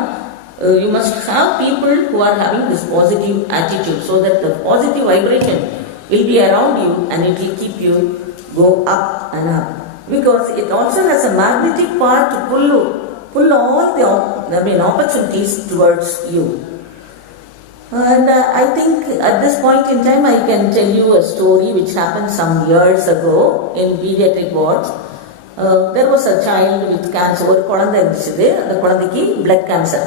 you must have people who are having this positive attitude, so that the positive vibration will be around you and it will keep you go up and up. Because it also has a magnetic power to pull all the opportunities towards you. And I think at this point in time I can tell you a story which happened some years ago in pediatric wards. There was a child with cancer. ஒரு குழந்தை இருந்துச்சு. அந்த குழந்தைக்கு blood cancer.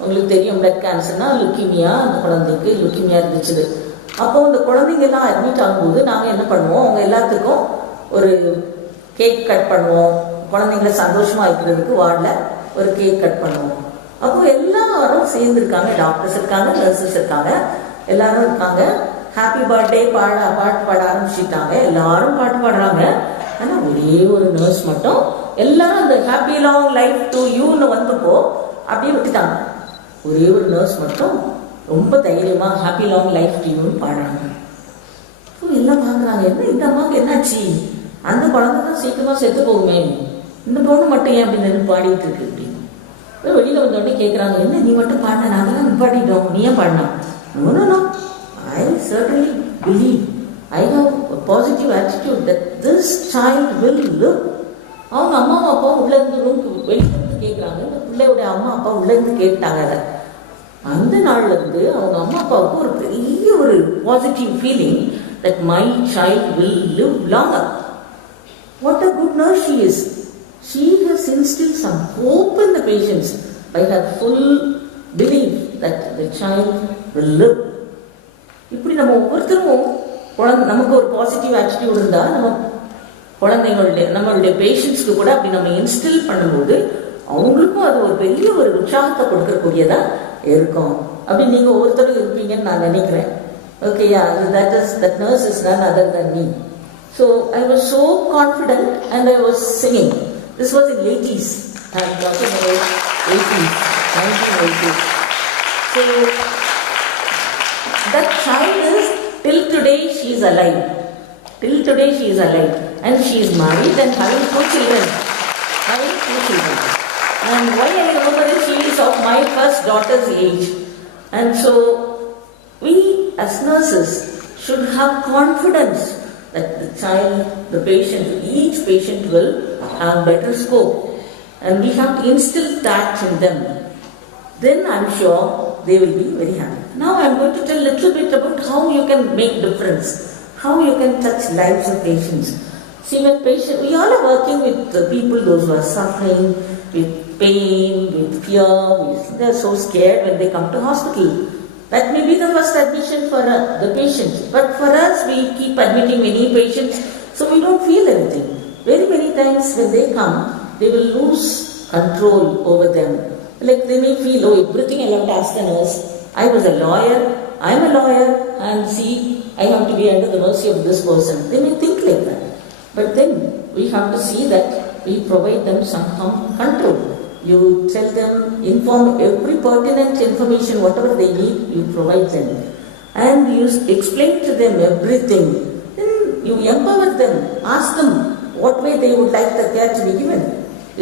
உங்களுக்கு தெரியும் blood cancerனா leukaemia. அந்த குழந்தைக்கு leukaemia இருந்துச்சு. அப்போ அந்த குழந்தைங்க எல்லாம் அட்மிட் ஆகும்போது நாங்கள் என்ன பண்ணுவோம், அவங்க எல்லாத்துக்கும் ஒரு கேக் கட் பண்ணுவோம். குழந்தைங்களை சந்தோஷமா இருக்கிறதுக்கு வார்டில் ஒரு கேக் கட் பண்ணுவோம். அப்போ எல்லாரும் சேர்ந்துருக்காங்க. டாக்டர்ஸ் இருக்காங்க, நர்சஸ் இருக்காங்க, எல்லாரும் இருக்காங்க. ஹாப்பி பர்த்டே பாட்டு பாட ஆரம்பிச்சுட்டாங்க. எல்லாரும் பாட்டு பாடுறாங்க. ஆனால் ஒரே ஒரு நர்ஸ் மட்டும் எல்லாரும் அந்த ஹாப்பி லாங் லைஃப் டு யூன்னு வந்தப்போ அப்படியே விட்டுட்டாங்க. ஒரே ஒரு நர்ஸ் மட்டும் ரொம்ப தைரியமா ஹாப்பி லாங் லைஃப் டு யூன்னு பாடுறாங்க. எல்லாம் பார்க்குறாங்க, என்ன இந்த அம்மாவுக்கு என்னாச்சு, அந்த குழந்தை தான் சீக்கிரமா செத்து போகுமே, இந்த பொண்ணு மட்டும் ஏன் அப்படி நின்று பாடிட்டு இருக்கு அப்படின்னு வெளியில வந்தோடனே கேட்குறாங்க, என்ன நீ மட்டும் பாடின, நாங்கள் தான் நிப்பாட்டிட்டோம், நீ ஏன் பாடினா? No, I certainly believe, I have positive attitude that this child will live. அவங்க அம்மாவும் அப்பாவும் உள்ள இருந்து ரூமுக்கு வெளியில இருந்து கேட்குறாங்க. இந்த பிள்ளையோட அம்மா அப்பா உள்ள இருந்து கேட்டாங்க. அதை அந்த நாள்ல இருந்து அவங்க அம்மா அப்பாவுக்கு ஒரு பெரிய ஒரு positive feeling that my child will live longer. What a good nurse she is. She has instilled some hope in the patients by her full belief that the child will live. இப்படி நம்ம ஒவ்வொருத்தரும் நமக்கு ஒரு positive attitude இருந்தால் நம்மளுடைய பேஷண்ட்ஸ்க்கு கூட அப்படி நம்ம இன்ஸ்டில் பண்ணும்போது அவங்களுக்கும் அது ஒரு பெரிய ஒரு உற்சாகத்தை கொடுக்கக்கூடியதா இருக்கும். அப்படி நீங்க ஒவ்வொருத்தரும் இருப்பீங்கன்னு நான் நினைக்கிறேன். Okay, that nurse is none other than me. So I was so confident and I was singing. This was in 80s. I'm talking about 80s, 1980s. So that child is, till today she is alive. Till today she is alive. And she is married and having 2 children. And why I remember that she is of my first daughter's age. And so we as nurses should have confidence that the child, the patient, each patient will have better scope. And we have to instill that in them. Then I am sure they will be very happy. Now I am going to tell a little bit about how you can make difference, how you can touch lives of patients. See, when we all are working with the people, those who are suffering with pain, with fear, they are so scared when they come to hospital. That may be the first admission for the patient. But for us, we keep admitting many patients, so we don't feel anything. Very many times when they come, they will lose control over them. Like they may feel, oh, everything I have to ask the nurse. I was a lawyer, I am a lawyer, and see, I have to be under the mercy of this person. They may think like that. But then we have to see that we provide them some control. You tell them, inform every pertinent information, whatever they need, you provide them. And you explain to them everything. Then you empower them, ask them what way they would like the care to be given.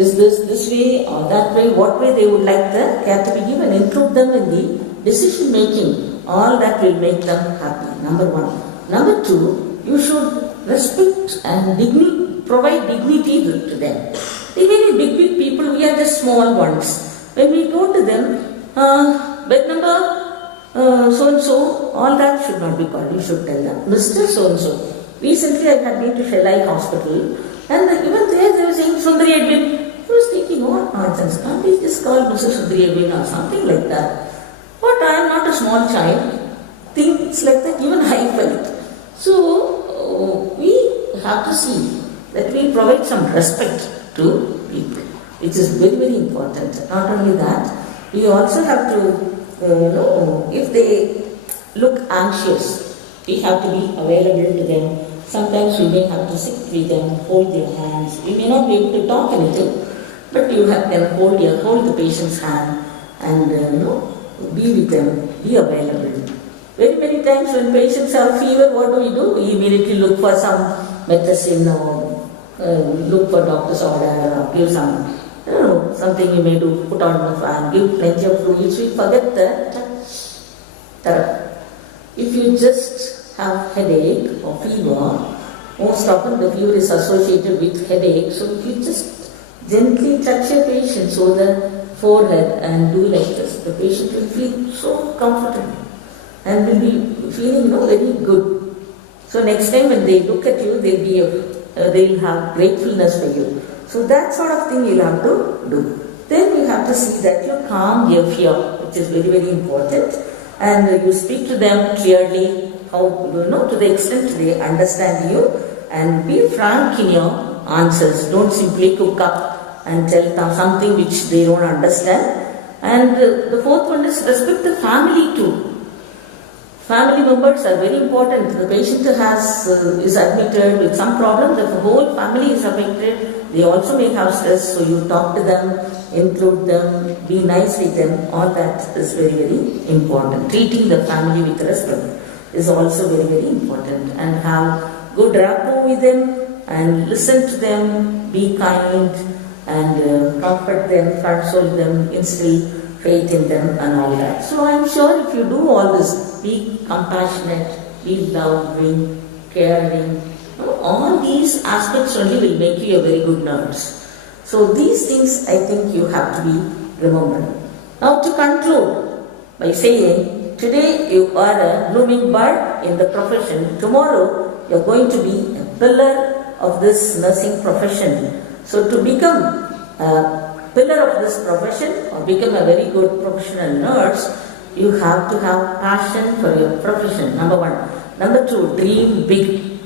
Is this way or that way, what way they would like the care to be given. Include them in the decision making. All that will make them happy, number 1. Number 2, you should respect and provide dignity to them. They may be big people, we are just small ones. When we go to them, bed number so and so, all that should not be called. You should tell them, Mr. So and so. Recently I had been to Shelley Hospital, and even there they were saying Sundari Edwin. I was thinking, what nonsense, can't we just call Mr. Sundari Edwin or something like that? But I am not a small child. Things like that, even I felt. So we have to see that we provide some respect to people, which is very, very important. Not only that, we also have to, if they look anxious, we have to be available to them. Sometimes we may have to sit with them, hold their hands. We may not be able to talk anything, but you have them hold the patient's hand and be with them, be available. Very many times when patients have fever, what do? We immediately look for some medicine or look for doctor's order or give something you may do, put on the fan, give plenty of fluids. We forget the therapy. If you just have headache or fever, most often the fever is associated with headache. So if you just gently touch your patient over the forehead and do like this, the patient will feel so comfortable and will be feeling very good. So next time when they look at you, they'll have gratefulness for you. So that sort of thing you'll have to do. Then you have to see that you calm their fear, which is very, very important. And you speak to them clearly, how to the extent they understand you, and be frank in your answers. Don't simply cook up and tell them something which they don't understand. And the 4th one is respect the family too. Family members are very important. The patient is admitted with some problem, the whole family is affected. They also may have stress, so you talk to them, include them, be nice with them. All that is very, very important. Treating the family with respect is also very, very important. And have good rapport with them and listen to them, be kind and comfort them, console them, instill faith in them and all that. So I am sure if you do all this, be compassionate, be loving, caring, all these aspects only will make you a very good nurse. So these things I think you have to be remembering. Now to conclude by saying, today you are a blooming bud in the profession. Tomorrow you are going to be a pillar of this nursing profession. So to become a pillar of this profession or become a very good professional nurse, you have to have passion for your profession, number 1. Number two, dream big.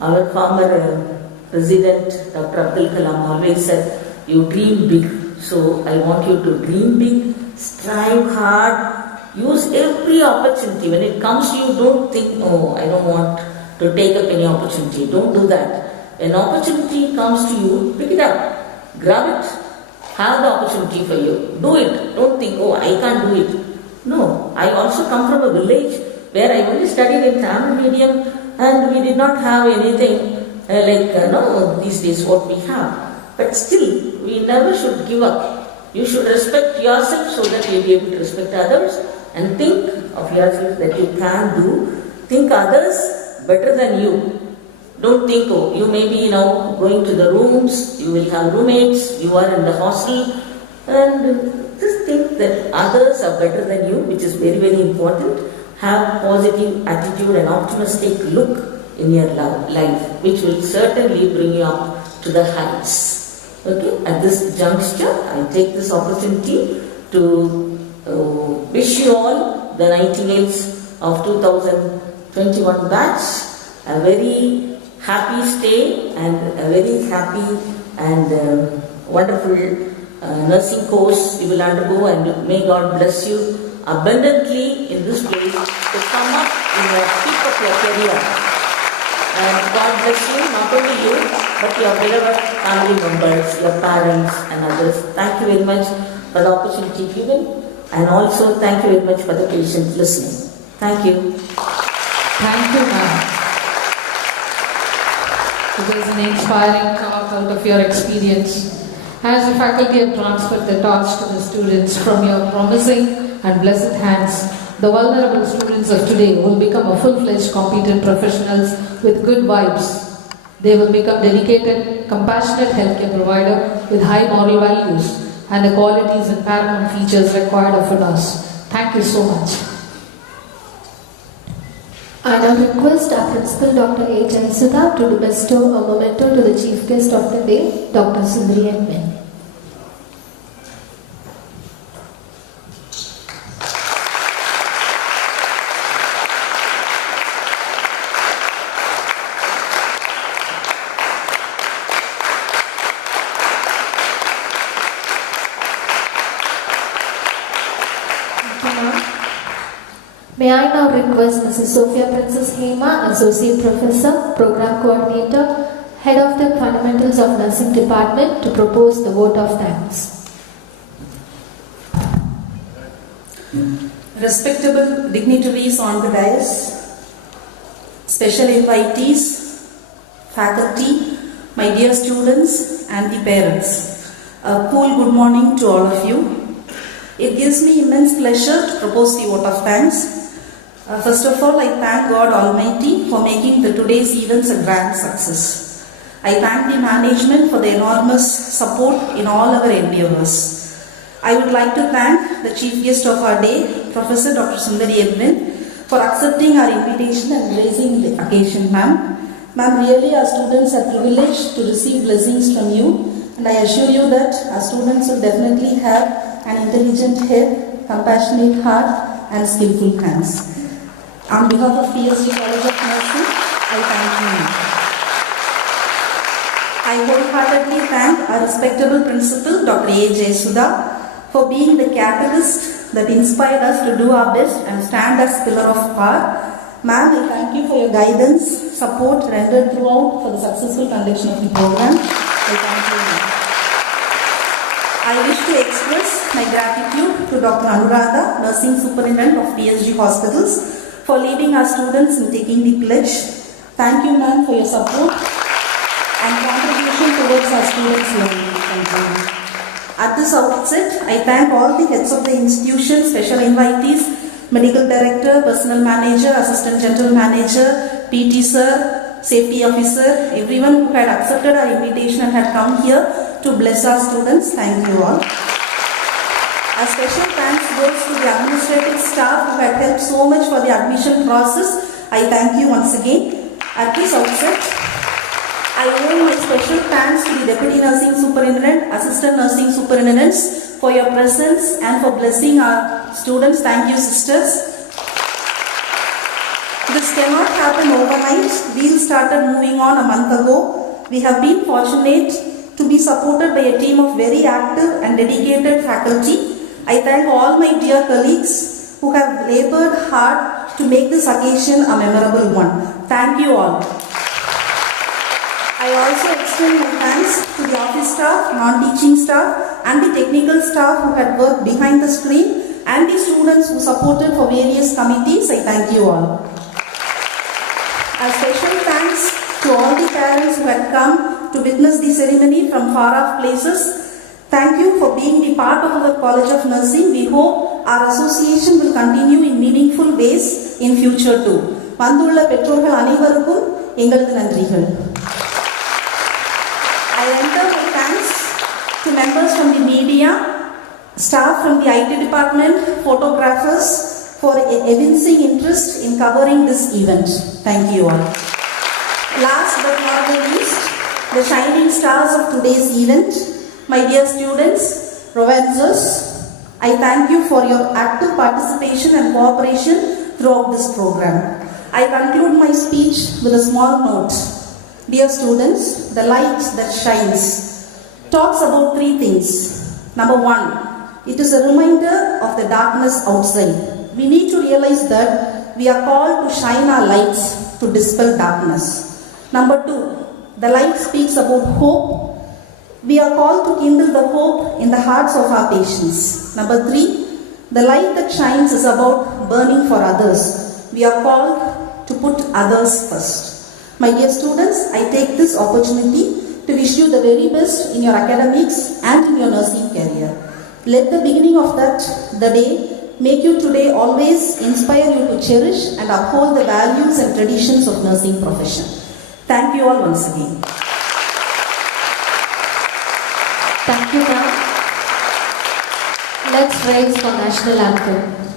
Our former President Dr. Abdul Kalam always said, you dream big. So I want you to dream big, strive hard, use every opportunity. When it comes to you, don't think, oh, I don't want to take up any opportunity. Don't do that. An opportunity comes to you, pick it up, grab it, have the opportunity for you. Do it. Don't think, oh, I can't do it. No, I also come from a village where I only studied in Tamil medium and we did not have anything these days what we have. But still, we never should give up. You should respect yourself so that you'll be able to respect others and think of yourself that you can do. Think others better than you. Don't think, oh, you may be going to the rooms, you will have roommates, you are in the hostel, and just think that others are better than you, which is very, very important. Have positive attitude and optimistic look in your life, which will certainly bring you up to the heights. Okay, at this juncture, I take this opportunity to wish you all, the Nightingales of 2021 batch, a very happy stay and a very happy and wonderful nursing course you will undergo, and may God bless you abundantly in this place to come up in the peak of your career. And God bless you, not only you, but your beloved family members, your parents and others. Thank you very much for the opportunity given, and also thank you very much for the patient listening. Thank you. Thank you, ma'am. It is an inspiring talk out of your experience. As the faculty have transferred the torch to the students from your promising and blessed hands, the vulnerable students of today will become a full-fledged, competent professionals with good vibes. They will become dedicated, compassionate healthcare provider with high moral values and the qualities and paramount features required of us. Thank you so much. I now request our Principal Dr. A. Jayasudha to bestow a memento to the Chief Guest of the day, Dr. Sundari Edwin. May I now request Mrs. Sophia Princess Hema, Associate Professor, Program Coordinator, Head of the Fundamentals of Nursing Department, to propose the vote of thanks. Respectable dignitaries on the dais, special invitees, faculty, my dear students and the parents, a cool good morning to all of you. It gives me immense pleasure to propose the vote of thanks. First of all, I thank God Almighty for making today's events a grand success. I thank the management for the enormous support in all our endeavors. I would like to thank the chief guest of our day, Professor Dr. Sundari Edwin, for accepting our invitation and raising the occasion, ma'am. Ma'am, really our students are privileged to receive blessings from you, and I assure you that our students will definitely have an intelligent head, compassionate heart and skillful hands. On behalf of PSG College of Nursing, I thank you. I wholeheartedly thank our respectable principal, Dr. A. Jayasudha, for being the catalyst that inspired us to do our best and stand as pillar of power. Ma'am, I thank you for your guidance, support rendered throughout for the successful conduction of the program. I thank you. I wish to express my gratitude to Dr. Anuradha, Nursing Superintendent of PSG Hospitals, for leading our students in taking the pledge. Thank you, ma'am, for your support and contribution towards our students' learning. Thank you. At this outset, I thank all the heads of the institution, special invitees, medical director, personal manager, assistant general manager, PT sir, safety officer, everyone who had accepted our invitation and had come here to bless our students. Thank you all. A special thanks goes to the administrative staff who had helped so much for the admission process. I thank you once again. At this outset, I owe my special thanks to the Deputy Nursing Superintendent, Assistant Nursing Superintendents for your presence and for blessing our students. Thank you, sisters. The this cannot happen overnight. Wheels started moving on a month ago. We have been fortunate to be supported by a team of very active and dedicated faculty. I thank all my dear colleagues who have labored hard to make this occasion a memorable one. Thank you all. I also extend my thanks to the office staff, non-teaching staff and the technical staff who had worked behind the screen and the students who supported for various committees. I thank you all. A special thanks to all the parents who had come to witness the ceremony from far off places. Thank you for being the part of our College of Nursing. We hope our association will continue in meaningful ways in future too. வந்துள்ள பெற்றோர்கள் அனைவருக்கும் எங்களது நன்றிகள். I render my thanks to members from the media, staff from the IT department, photographers for evincing interest in covering this event. Thank you all. Last but not the least, the shining stars of today's event, my dear students, professors, I thank you for your active participation and cooperation throughout this program. I conclude my speech with a small note. Dear students, the light that shines talks about three things. Number one, it is a reminder of the darkness outside. We need to realize that we are called to shine our lights to dispel darkness. Number two, the light speaks about hope. We are called to kindle the hope in the hearts of our patients. Number three, the light that shines is about burning for others. We are called to put others first. My dear students, I take this opportunity to wish you the very best in your academics and in your nursing career. Let the beginning of the day, make you today always inspire you to cherish and uphold the values and traditions of nursing profession. Thank you all once again. Thank you, ma'am. Let's rise for national anthem.